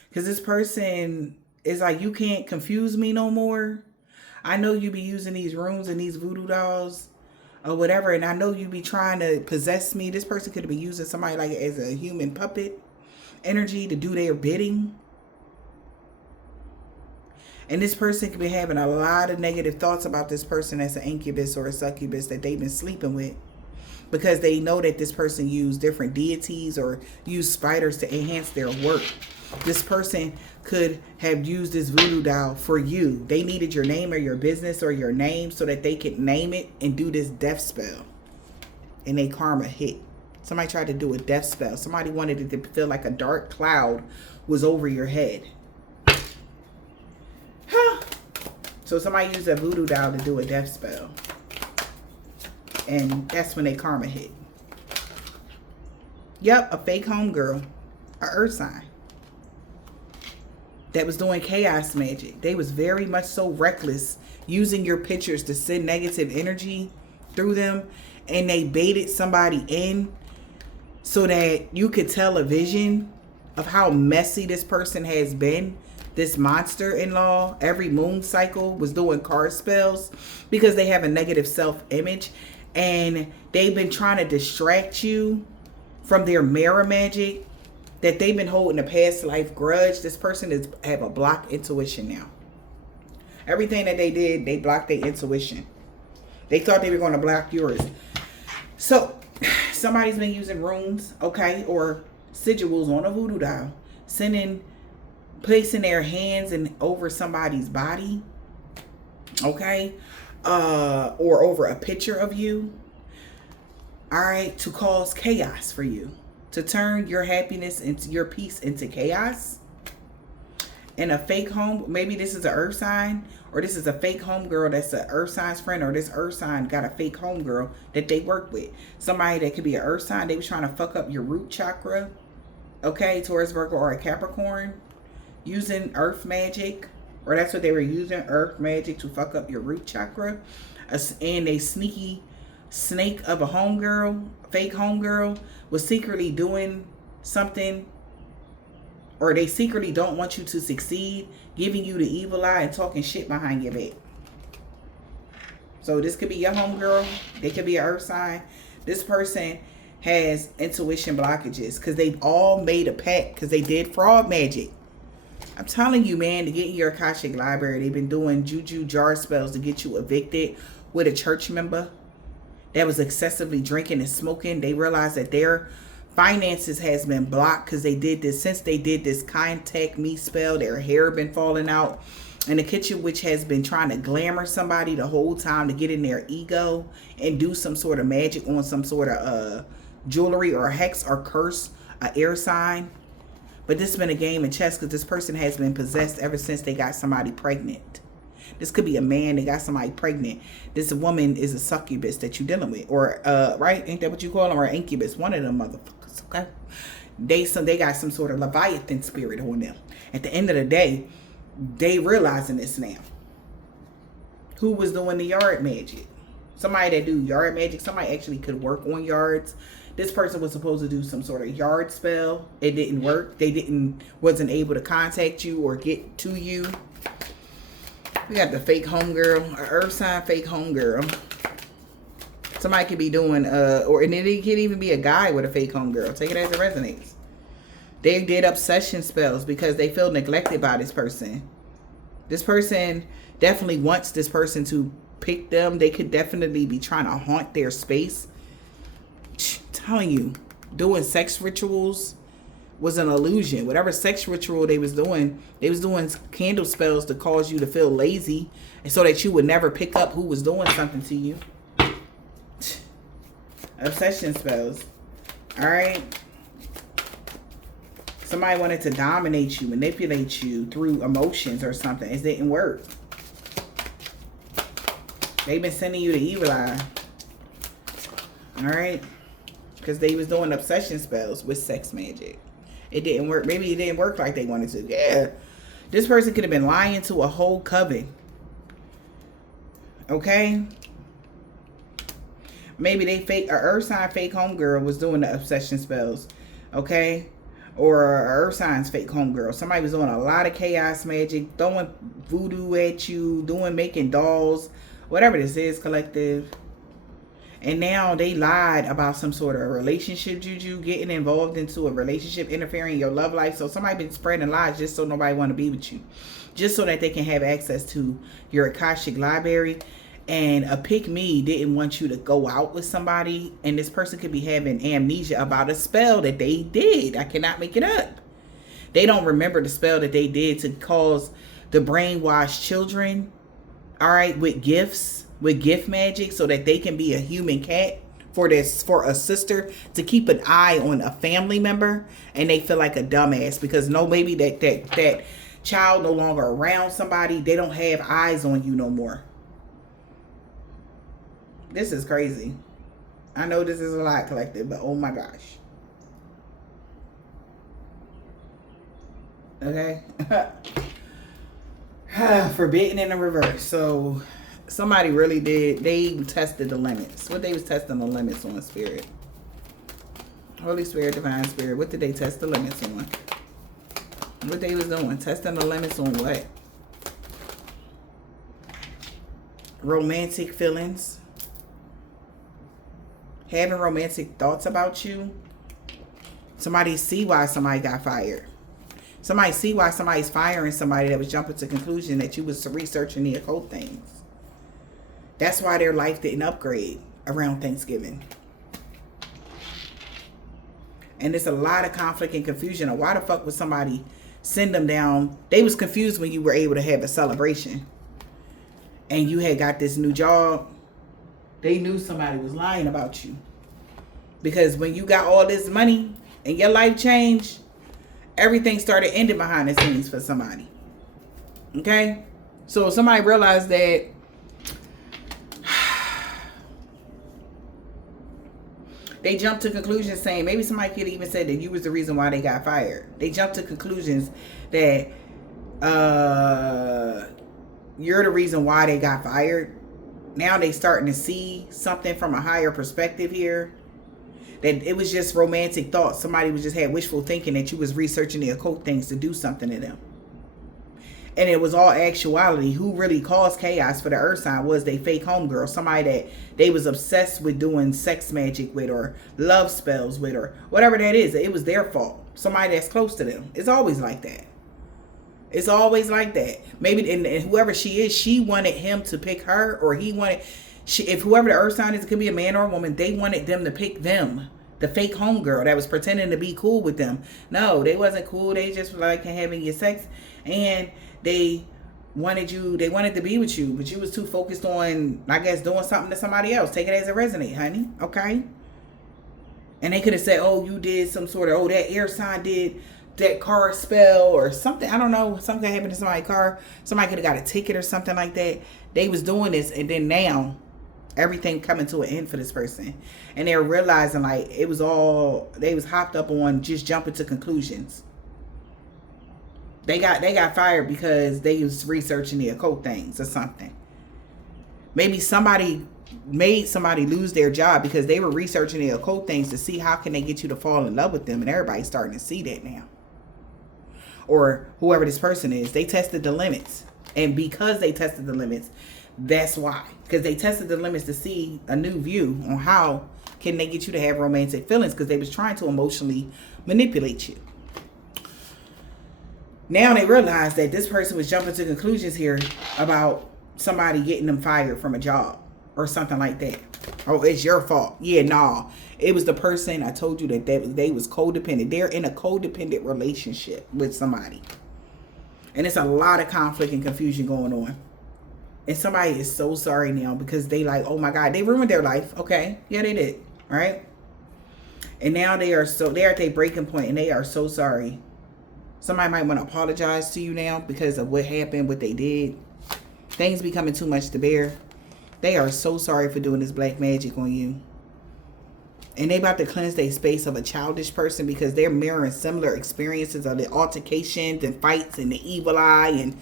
Because this person is like, you can't confuse me no more. I know you be using these rooms and these voodoo dolls or whatever, and I know you be trying to possess me. This person could be using somebody like as a human puppet energy to do their bidding. And this person could be having a lot of negative thoughts about this person as an incubus or a succubus that they've been sleeping with, because they know that this person used different deities or used spiders to enhance their work. This person could have used this voodoo doll for you. They needed your name or your business or your name so that they could name it and do this death spell. And they karma hit. Somebody tried to do a death spell. Somebody wanted it to feel like a dark cloud was over your head. So somebody used a voodoo doll to do a death spell. And that's when they karma hit. Yep, a fake homegirl. A earth sign. That was doing chaos magic. They was very much so reckless, using your pictures to send negative energy through them. And they baited somebody in so that you could tell a vision of how messy this person has been. This monster-in-law, every moon cycle, was doing card spells because they have a negative self-image. And they've been trying to distract you from their mirror magic that they've been holding a past life grudge. This person is have a blocked intuition now. Everything that they did, they blocked their intuition. They thought they were going to block yours. So somebody's been using runes, okay, or sigils on a voodoo doll, placing their hands over somebody's body, okay, or over a picture of you, all right, to cause chaos for you, to turn your happiness into your peace into chaos. And a fake home, maybe this is an earth sign, or this is a fake home girl that's an earth sign's friend, or this earth sign got a fake home girl that they work with. Somebody that could be an earth sign, they was trying to fuck up your root chakra, okay, Taurus, Virgo, or a Capricorn, using earth magic, or that's what they were using, earth magic, to fuck up your root chakra. And a sneaky snake of a homegirl, fake homegirl, was secretly doing something, or they secretly don't want you to succeed, giving you the evil eye and talking shit behind your back. So this could be your homegirl. They could be an earth sign. This person has intuition blockages because they've all made a pact because they did fraud magic. I'm telling you, man, to get in your Akashic library, they've been doing juju jar spells to get you evicted with a church member that was excessively drinking and smoking. They realized that their finances has been blocked because they did this, since they did this contact me spell, their hair been falling out. And the kitchen witch has been trying to glamour somebody the whole time to get in their ego and do some sort of magic on some sort of jewelry or a hex or curse, an air sign. But this has been a game of chess because this person has been possessed ever since they got somebody pregnant. This could be a man that got somebody pregnant. This woman is a succubus that you're dealing with. Or, right? Ain't that what you call them? Or an incubus. One of them motherfuckers, okay? They got some sort of Leviathan spirit on them. At the end of the day, they realizing this now. Who was doing the yard magic? Somebody that do yard magic. Somebody actually could work on yards. This person was supposed to do some sort of yard spell. It didn't work. They wasn't able to contact you or get to you. We got the fake homegirl, an earth sign fake homegirl. Somebody could be doing, and it could even be a guy with a fake homegirl. Take it as it resonates. They did obsession spells because they feel neglected by this person. This person definitely wants this person to pick them. They could definitely be trying to haunt their space. Telling you, doing sex rituals was an illusion. Whatever sex ritual they was doing candle spells to cause you to feel lazy, and so that you would never pick up who was doing something to you. Obsession spells. All right. Somebody wanted to dominate you, manipulate you through emotions or something. It didn't work. They've been sending you the evil eye. All right. Because they was doing obsession spells with sex magic. It didn't work. Maybe it didn't work like they wanted to. Yeah. This person could have been lying to a whole coven. Okay. Maybe they fake, a earth sign fake homegirl was doing the obsession spells. Okay. or earth signs fake homegirl. Somebody was doing a lot of chaos magic, throwing voodoo at you, making dolls, whatever this is, collective. And now they lied about some sort of relationship juju, getting involved into a relationship, interfering in your love life. So somebody been spreading lies just so nobody want to be with you, just so that they can have access to your Akashic library. And a pick me didn't want you to go out with somebody, and this person could be having amnesia about a spell that they did. I cannot make it up. They don't remember the spell that they did to cause the brainwashed children, all right, with gifts, with gift magic, so that they can be a human cat for a sister to keep an eye on a family member, and they feel like a dumbass because no, maybe that child no longer around somebody, they don't have eyes on you no more. This is crazy. I know this is a lot, collective, but oh my gosh. Okay. Forbidden in the reverse. So somebody really did. They tested the limits. What they was testing the limits on, Spirit? Holy Spirit, Divine Spirit. What did they test the limits on? What they was doing? Testing the limits on what? Romantic feelings. Having romantic thoughts about you. Somebody see why somebody got fired. Somebody see why somebody's firing somebody that was jumping to conclusion that you was researching the occult things. That's why their life didn't upgrade around Thanksgiving. And there's a lot of conflict and confusion of why the fuck would somebody send them down. They was confused when you were able to have a celebration and you had got this new job. They knew somebody was lying about you. Because when you got all this money and your life changed, everything started ending behind the scenes for somebody. Okay? So somebody realized that they jumped to conclusions saying, maybe somebody could even say that you was the reason why they got fired. They jumped to conclusions that you're the reason why they got fired. Now they starting to see something from a higher perspective here. That it was just romantic thoughts. Somebody was just had wishful thinking that you was researching the occult things to do something to them. And it was all actuality. Who really caused chaos for the earth sign was they fake homegirl. Somebody that they was obsessed with doing sex magic with or love spells with or whatever that is. It was their fault. Somebody that's close to them. It's always like that. It's always like that. Maybe and whoever she is, she wanted him to pick her, or he wanted, if whoever the earth sign is, it could be a man or a woman, they wanted them to pick them. The fake homegirl that was pretending to be cool with them. No, they wasn't cool. They just like having your sex, and they wanted to be with you, but you was too focused on, I guess, doing something to somebody else. Take it as a resonate, honey. Okay? And they could have said, oh, you did some sort of, that air sign did that car spell or something. I don't know. Something happened to somebody's car. Somebody could have got a ticket or something like that. They was doing this, and then now everything coming to an end for this person. And they're realizing like it was all, they was hopped up on just jumping to conclusions. They got fired because they was researching the occult things or something. Maybe somebody made somebody lose their job because they were researching the occult things to see how can they get you to fall in love with them, and everybody's starting to see that now. Or whoever this person is, they tested the limits. And because they tested the limits, that's why. Because they tested the limits to see a new view on how can they get you to have romantic feelings, because they was trying to emotionally manipulate you. Now they realize that this person was jumping to conclusions here about somebody getting them fired from a job or something like that. Oh, it's your fault. Yeah, nah. It was the person, I told you that they was codependent. They're in a codependent relationship with somebody. And it's a lot of conflict and confusion going on. And somebody is so sorry now because they like, oh my God, they ruined their life. Okay. Yeah, they did. Right? And now they're at their breaking point and they are so sorry. Somebody might want to apologize to you now because of what happened, what they did. Things becoming too much to bear. They are so sorry for doing this black magic on you. And they about to cleanse their space of a childish person because they're mirroring similar experiences of the altercations and fights and the evil eye and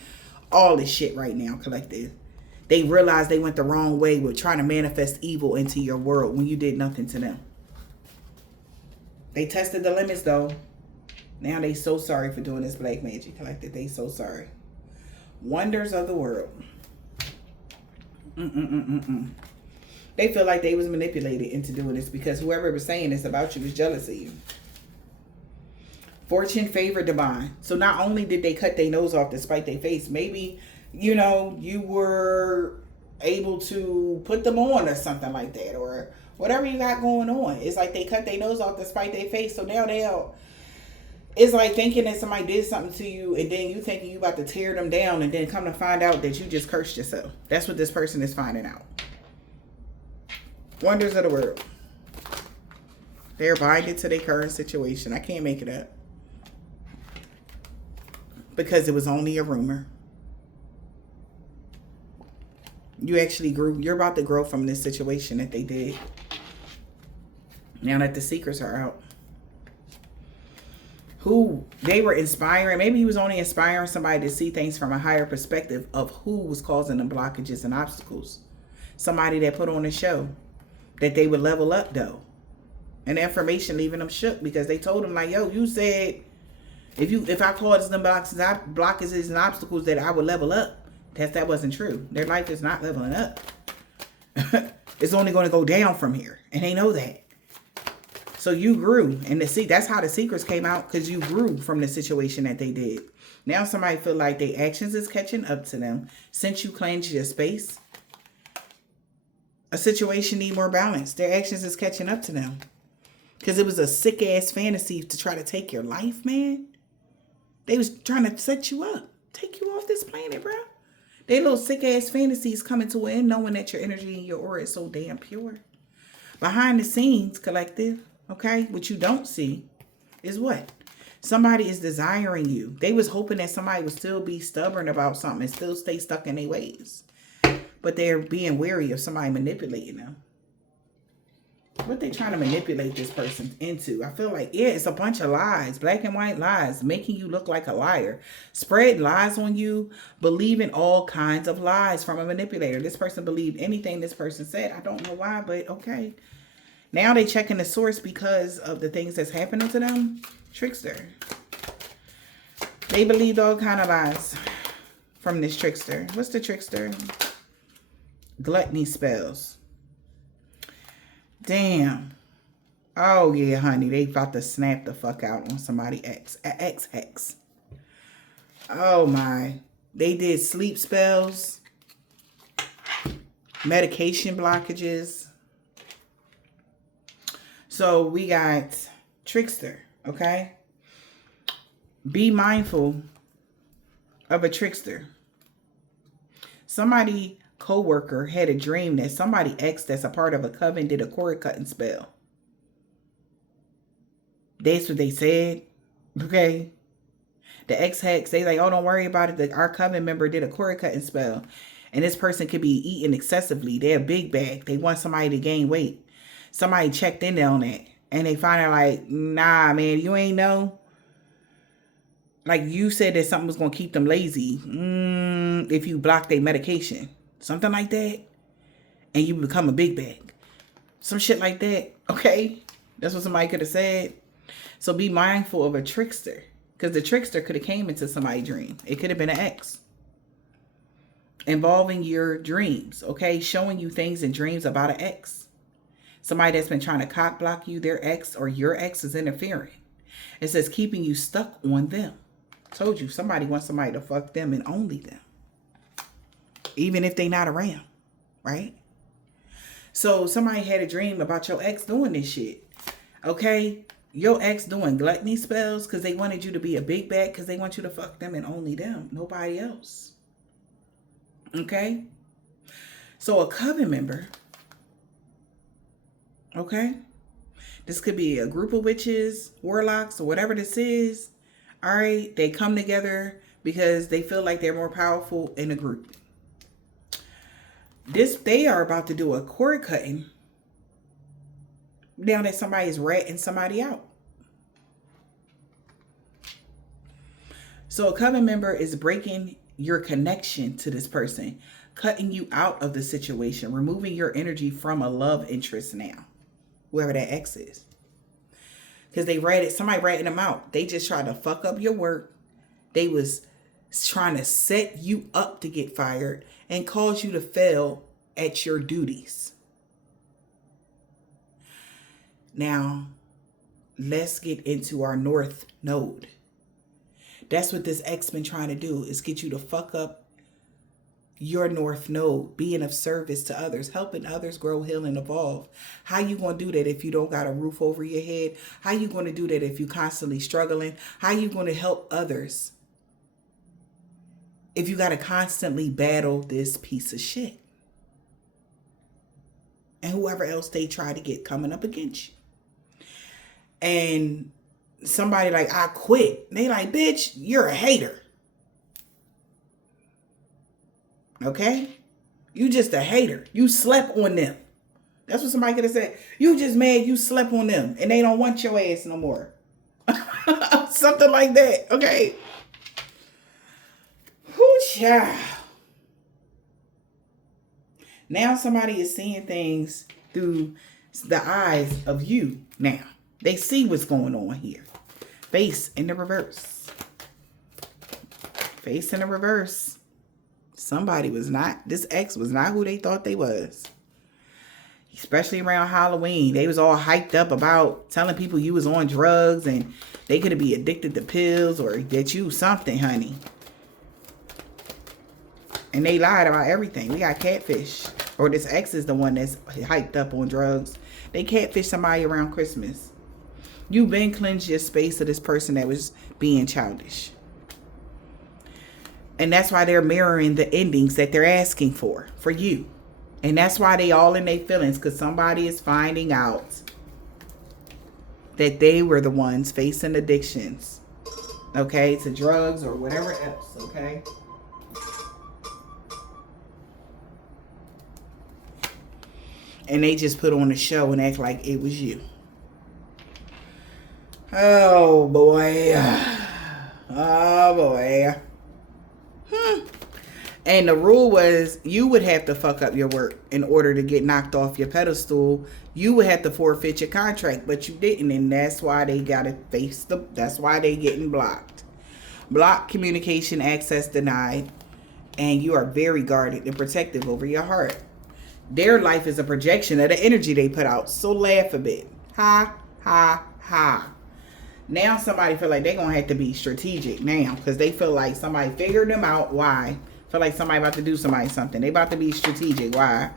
all this shit right now, collective. They realize they went the wrong way with trying to manifest evil into your world when you did nothing to them. They tested the limits though. Now they so sorry for doing this black magic collective. They so sorry. Wonders of the world. They feel like they was manipulated into doing this because whoever was saying this about you was jealous of you. Fortune favored divine. So not only did they cut their nose off to spite their face, maybe, you know, you were able to put them on or something like that, or whatever you got going on. It's like they cut their nose off to spite their face. So now it's like thinking that somebody did something to you and then you thinking you about to tear them down and then come to find out that you just cursed yourself. That's what this person is finding out. Wonders of the world. They're binded to their current situation. I can't make it up. Because it was only a rumor. You actually grew. You're about to grow from this situation that they did. Now that the secrets are out. Who they were inspiring. Maybe he was only inspiring somebody to see things from a higher perspective of who was causing them blockages and obstacles. Somebody that put on a show that they would level up though. And the information leaving them shook because they told him like, yo, you said if I caused them blockages and obstacles that I would level up. That wasn't true. Their life is not leveling up. It's only going to go down from here. And they know that. So you grew. And that's how the secrets came out. Because you grew from the situation that they did. Now somebody feel like their actions is catching up to them. Since you claimed your space. A situation need more balance. Their actions is catching up to them. Because it was a sick ass fantasy to try to take your life, man. They was trying to set you up. Take you off this planet, bro. They little sick ass fantasies coming to an end knowing that your energy and your aura is so damn pure. Behind the scenes, collective, okay? What you don't see is what? Somebody is desiring you. They was hoping that somebody would still be stubborn about something and still stay stuck in their ways. But they're being wary of somebody manipulating them. What they trying to manipulate this person into? I feel like, yeah, it's a bunch of lies. Black and white lies. Making you look like a liar. Spread lies on you. Believing all kinds of lies from a manipulator. This person believed anything this person said. I don't know why, but okay. Now they checking the source because of the things that's happening to them. Trickster. They believed all kind of lies from this trickster. What's the trickster? Gluttony spells. Damn. Oh, yeah, honey. They about to snap the fuck out on somebody X. Oh, my. They did sleep spells. Medication blockages. So, we got trickster, okay? Be mindful of a trickster. Somebody... co-worker had a dream that somebody X that's a part of a coven did a cord cutting spell. That's what they said. Okay. The ex-hex, they like, oh, don't worry about it. Our coven member did a cord cutting spell. And this person could be eating excessively. They're a big bag. They want somebody to gain weight. Somebody checked in on that. And they find out like, nah, man, you ain't know. Like you said that something was going to keep them lazy. If you block their medication. Something like that. And you become a big bag. Some shit like that. Okay. That's what somebody could have said. So be mindful of a trickster. Because the trickster could have came into somebody's dream. It could have been an ex. Involving your dreams. Okay. Showing you things in dreams about an ex. Somebody that's been trying to cock block you. Their ex or your ex is interfering. It says keeping you stuck on them. Told you. Somebody wants somebody to fuck them and only them. Even if they not around, right? So somebody had a dream about your ex doing this shit, okay? Your ex doing gluttony spells because they wanted you to be a big bag because they want you to fuck them and only them, nobody else, okay? So a coven member, okay? This could be a group of witches, warlocks, or whatever this is, all right? They come together because they feel like they're more powerful in a group. They are about to do a cord cutting now that somebody is ratting somebody out. So a coven member is breaking your connection to this person, cutting you out of the situation, removing your energy from a love interest now, whoever that ex is. Because they read it, somebody ratting them out. They just tried to fuck up your work. They was trying to set you up to get fired and cause you to fail at your duties. Now, let's get into our North Node. That's what this X been trying to do, is get you to fuck up your North Node, being of service to others, helping others grow, heal, and evolve. How you going to do that if you don't got a roof over your head? How you going to do that if you constantly struggling? How you going to help others if you got to constantly battle this piece of shit and whoever else they try to get coming up against you? And somebody like, I quit. They like, bitch, you're a hater. Okay? You just a hater. You slept on them. That's what somebody could have said. You just mad you slept on them and they don't want your ass no more. Something like that. Okay? Whoo, child. Now somebody is seeing things through the eyes of you now. They see what's going on here. Face in the reverse. Face in the reverse. Somebody was not, this ex was not who they thought they was. Especially around Halloween. They was all hyped up about telling people you was on drugs and they could be addicted to pills or that you something, honey. And they lied about everything. We got catfish. Or this ex is the one that's hyped up on drugs. They catfish somebody around Christmas. You've been cleansed your space of this person that was being childish. And that's why they're mirroring the endings that they're asking for you. And that's why they all in their feelings, because somebody is finding out that they were the ones facing addictions, okay, to drugs or whatever else, okay? And they just put on a show and act like it was you. Oh, boy. Oh, boy. And the rule was you would have to fuck up your work in order to get knocked off your pedestal. You would have to forfeit your contract, but you didn't. And that's why they got to that's why they getting blocked. Blocked, communication, access denied. And you are very guarded and protective over your heart. Their life is a projection of the energy they put out. So laugh a bit. Ha, ha, ha. Now somebody feel like they're going to have to be strategic now because they feel like somebody figured them out. Why? Feel like somebody about to do somebody something. They about to be strategic. Why?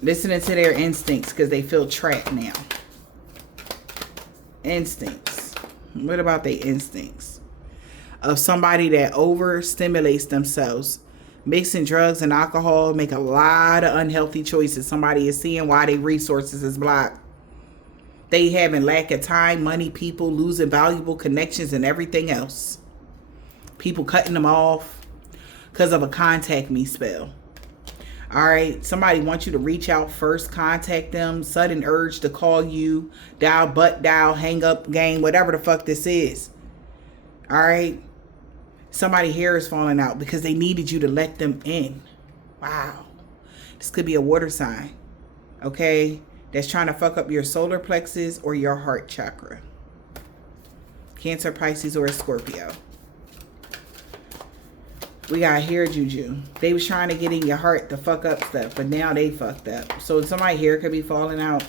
Listening to their instincts because they feel trapped now. Instincts. What about their instincts? Of somebody that overstimulates themselves. Mixing drugs and alcohol, make a lot of unhealthy choices. Somebody is seeing why their resources is blocked. They having lack of time, money, people, losing valuable connections and everything else. People cutting them off because of a contact me spell. All right. Somebody wants you to reach out first, contact them, sudden urge to call you, dial, hang up gang, whatever the fuck this is. All right. Somebody's hair is falling out because they needed you to let them in. Wow. This could be a water sign. Okay. That's trying to fuck up your solar plexus or your heart chakra. Cancer, Pisces, or a Scorpio. We got hair juju. They was trying to get in your heart to fuck up stuff, but now they fucked up. So somebody's hair could be falling out.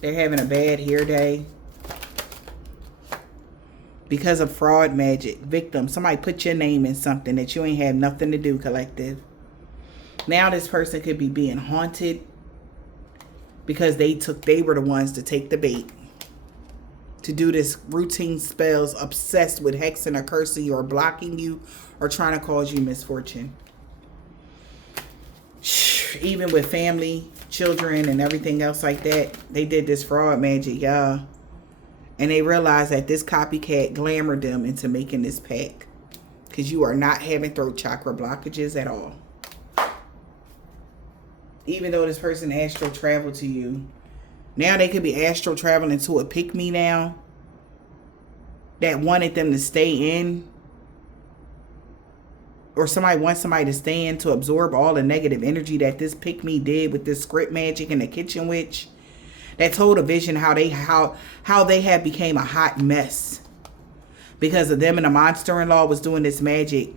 They're having a bad hair day. Because of fraud magic. Victim. Somebody put your name in something that you ain't had nothing to do, collective. Now this person could be being haunted. Because they were the ones to take the bait. To do this routine spells, obsessed with hexing or cursing you or blocking you or trying to cause you misfortune. Even with family, children, and everything else like that, they did this fraud magic, y'all. And they realized that this copycat glamored them into making this pack. Because you are not having throat chakra blockages at all. Even though this person astral traveled to you. Now they could be astral traveling to a pick-me now. That wanted them to stay in. Or somebody wants somebody to stay in to absorb all the negative energy that this pick-me did with this script magic and the kitchen witch. that told a vision how they had became a hot mess because of them, and the monster-in-law was doing this magic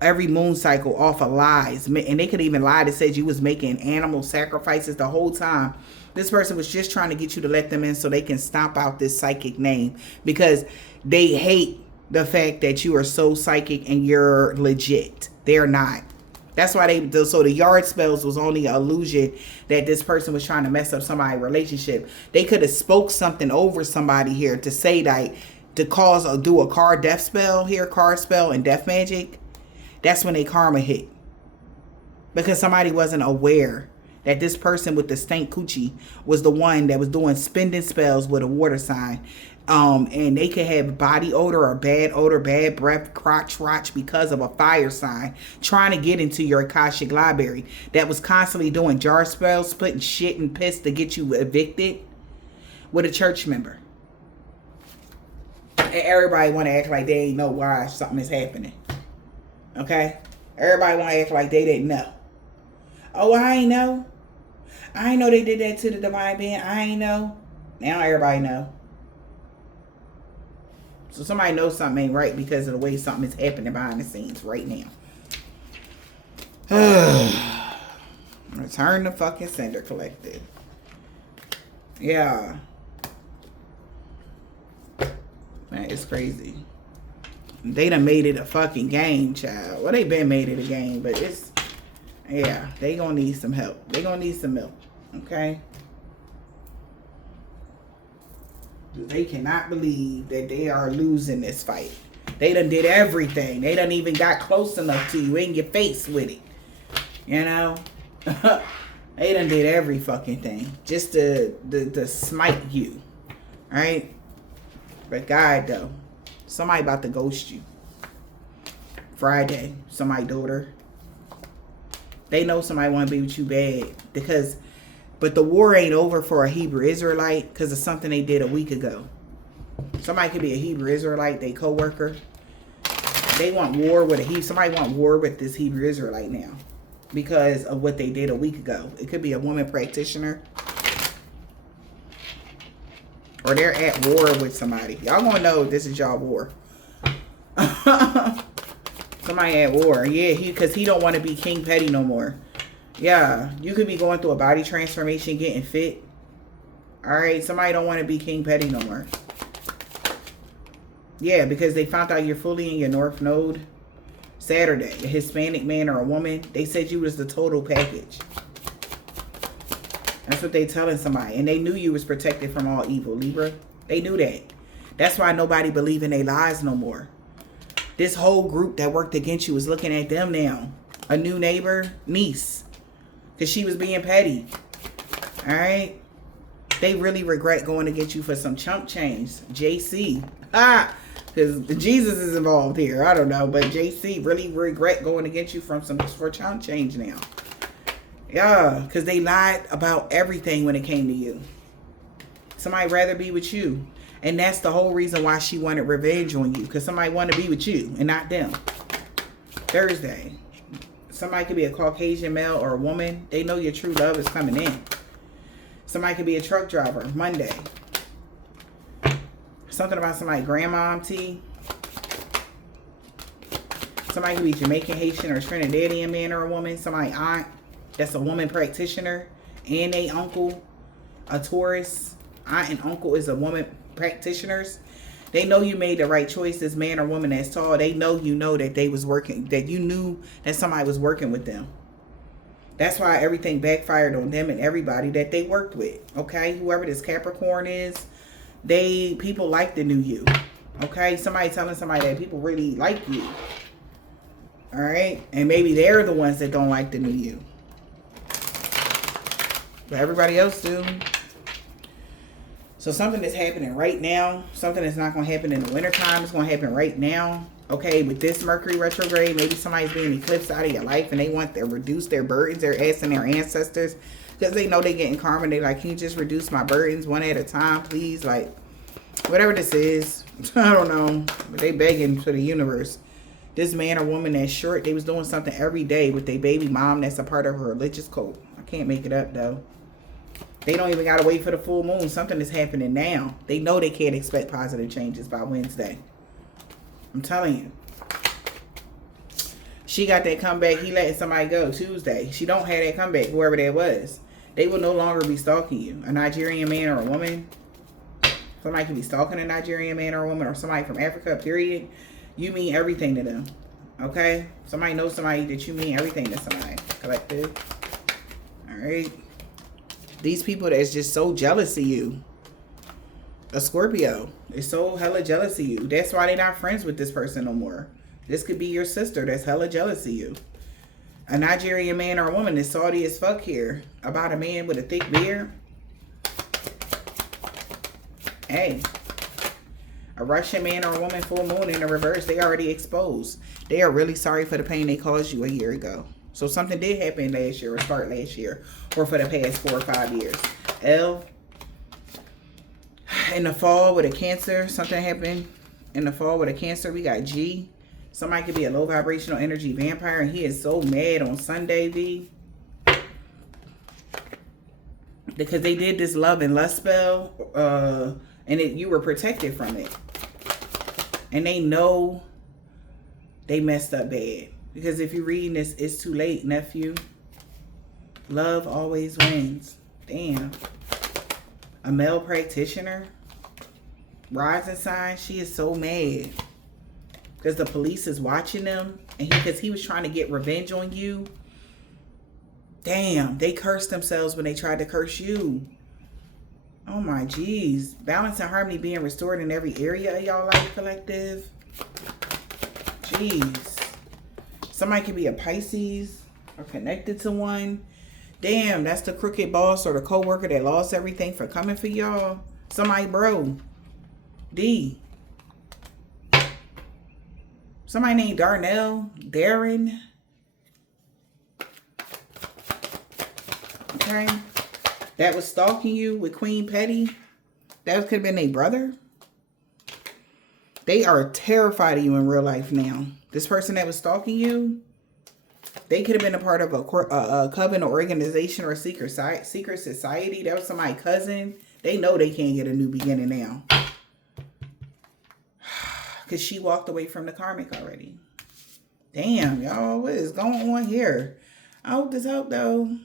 every moon cycle off of lies. And they could even lie that said you was making animal sacrifices the whole time. This person was just trying to get you to let them in so they can stomp out this psychic name, because they hate the fact that you are so psychic and you're legit. They're not. That's why so the yard spells was only an illusion that this person was trying to mess up somebody's relationship. They could have spoke something over somebody here to say that, to cause or do a card death spell here, card spell and death magic. That's when they karma hit. Because somebody wasn't aware that this person with the stank coochie was the one that was doing spending spells with a water sign. And they could have body odor, bad breath, crotch rotch because of a fire sign trying to get into your Akashic library that was constantly doing jar spells, splitting shit and piss to get you evicted with a church member. And everybody want to act like they ain't know why something is happening. Okay? Everybody want to act like they didn't know. Oh, I ain't know. I ain't know they did that to the divine being. I ain't know. Now everybody know. So somebody knows something ain't right because of the way something is happening behind the scenes right now. Return the fucking sender, collective. Yeah. Man, it's crazy. They done made it a fucking game, child. Well, they been made it a game, but it's, yeah, they gonna need some help. They gonna need some milk, okay? They cannot believe that they are losing this fight. They done did everything. They done even got close enough to you in your face with it. You know? They done did every fucking thing just to smite you. Right? But God, though, somebody about to ghost you. Friday, somebody daughter. They know somebody want to be with you bad. But the war ain't over for a Hebrew Israelite because of something they did a week ago. Somebody could be a Hebrew Israelite, they co-worker. They want war with somebody want war with this Hebrew Israelite now because of what they did a week ago. It could be a woman practitioner. Or they're at war with somebody. Y'all gonna know this is y'all war. Somebody at war. Yeah, because he don't want to be King Petty no more. Yeah, you could be going through a body transformation, getting fit. Alright, somebody don't want to be King Petty no more. Yeah, because they found out you're fully in your North Node. Saturday, a Hispanic man or a woman, they said you was the total package. That's what they telling somebody. And they knew you was protected from all evil, Libra. They knew that. That's why nobody believe in their lies no more. This whole group that worked against you is looking at them now. A new neighbor, niece. Because she was being petty. Alright? They really regret going to get you for some chump change. JC. Because Jesus is involved here. I don't know. But JC really regret going to get you for chump change now. Yeah, because they lied about everything when it came to you. Somebody rather be with you. And that's the whole reason why she wanted revenge on you. Because somebody wanted to be with you and not them. Thursday. Somebody could be a Caucasian male or a woman. They know your true love is coming in. Somebody could be a truck driver. Monday. Something about somebody grandma, auntie. Somebody could be Jamaican, Haitian, or Trinidadian man or a woman. Somebody aunt. That's a woman practitioner. And a uncle. A Taurus. Aunt and uncle is a woman practitioners. They know you made the right choice. This man or woman that's tall. They know you know that they was working. That you knew that somebody was working with them. That's why everything backfired on them and everybody that they worked with. Okay? Whoever this Capricorn is. People like the new you. Okay? Somebody telling somebody that people really like you. Alright? And maybe they're the ones that don't like the new you. But everybody else do. So something that's happening right now, something that's not going to happen in the wintertime, it's going to happen right now. Okay, with this Mercury retrograde, maybe somebody's being eclipsed out of your life and they want to reduce their burdens. They're asking their ancestors because they know they're getting karma. They're like, can you just reduce my burdens one at a time, please? Like, whatever this is, I don't know. But they begging for the universe. This man or woman that's short, they was doing something every day with their baby mom that's a part of her religious cult. I can't make it up, though. They don't even got to wait for the full moon. Something is happening now. They know they can't expect positive changes by Wednesday. I'm telling you. She got that comeback. He letting somebody go Tuesday. She don't have that comeback, whoever that was. They will no longer be stalking you. A Nigerian man or a woman. Somebody can be stalking a Nigerian man or a woman, or somebody from Africa, period. You mean everything to them. Okay? Somebody knows somebody that you mean everything to somebody. Collective. Alright. These people that's just so jealous of you. A Scorpio is so hella jealous of you. That's why they're not friends with this person no more. This could be your sister that's hella jealous of you. A Nigerian man or a woman is salty as fuck here about a man with a thick beard. Hey. A Russian man or a woman, full moon in the reverse, they already exposed. They are really sorry for the pain they caused you a year ago. So something did happen last year or start last year or for the past 4 or 5 years. L. In the fall with a Cancer, something happened. In the fall with a Cancer, we got G. Somebody could be a low vibrational energy vampire, and he is so mad on Sunday, V. Because they did this love and lust spell, and you were protected from it. And they know they messed up bad. Because if you're reading this, it's too late, nephew. Love always wins. Damn. A male practitioner. Rising sign. She is so mad. Because the police is watching them. And because he was trying to get revenge on you. Damn. They cursed themselves when they tried to curse you. Oh my jeez. Balance and harmony being restored in every area of y'all life, collective. Jeez. Somebody could be a Pisces or connected to one. Damn, that's the crooked boss or the co-worker that lost everything for coming for y'all. Somebody bro. D. Somebody named Darnell. Darren. Okay. That was stalking you with Queen Petty. That could have been their brother. They are terrified of you in real life now. This person that was stalking you, they could have been a part of a coven or organization or a secret society. That was somebody's cousin. They know they can't get a new beginning now. Because she walked away from the karmic already. Damn, y'all. What is going on here? I hope this helped, though.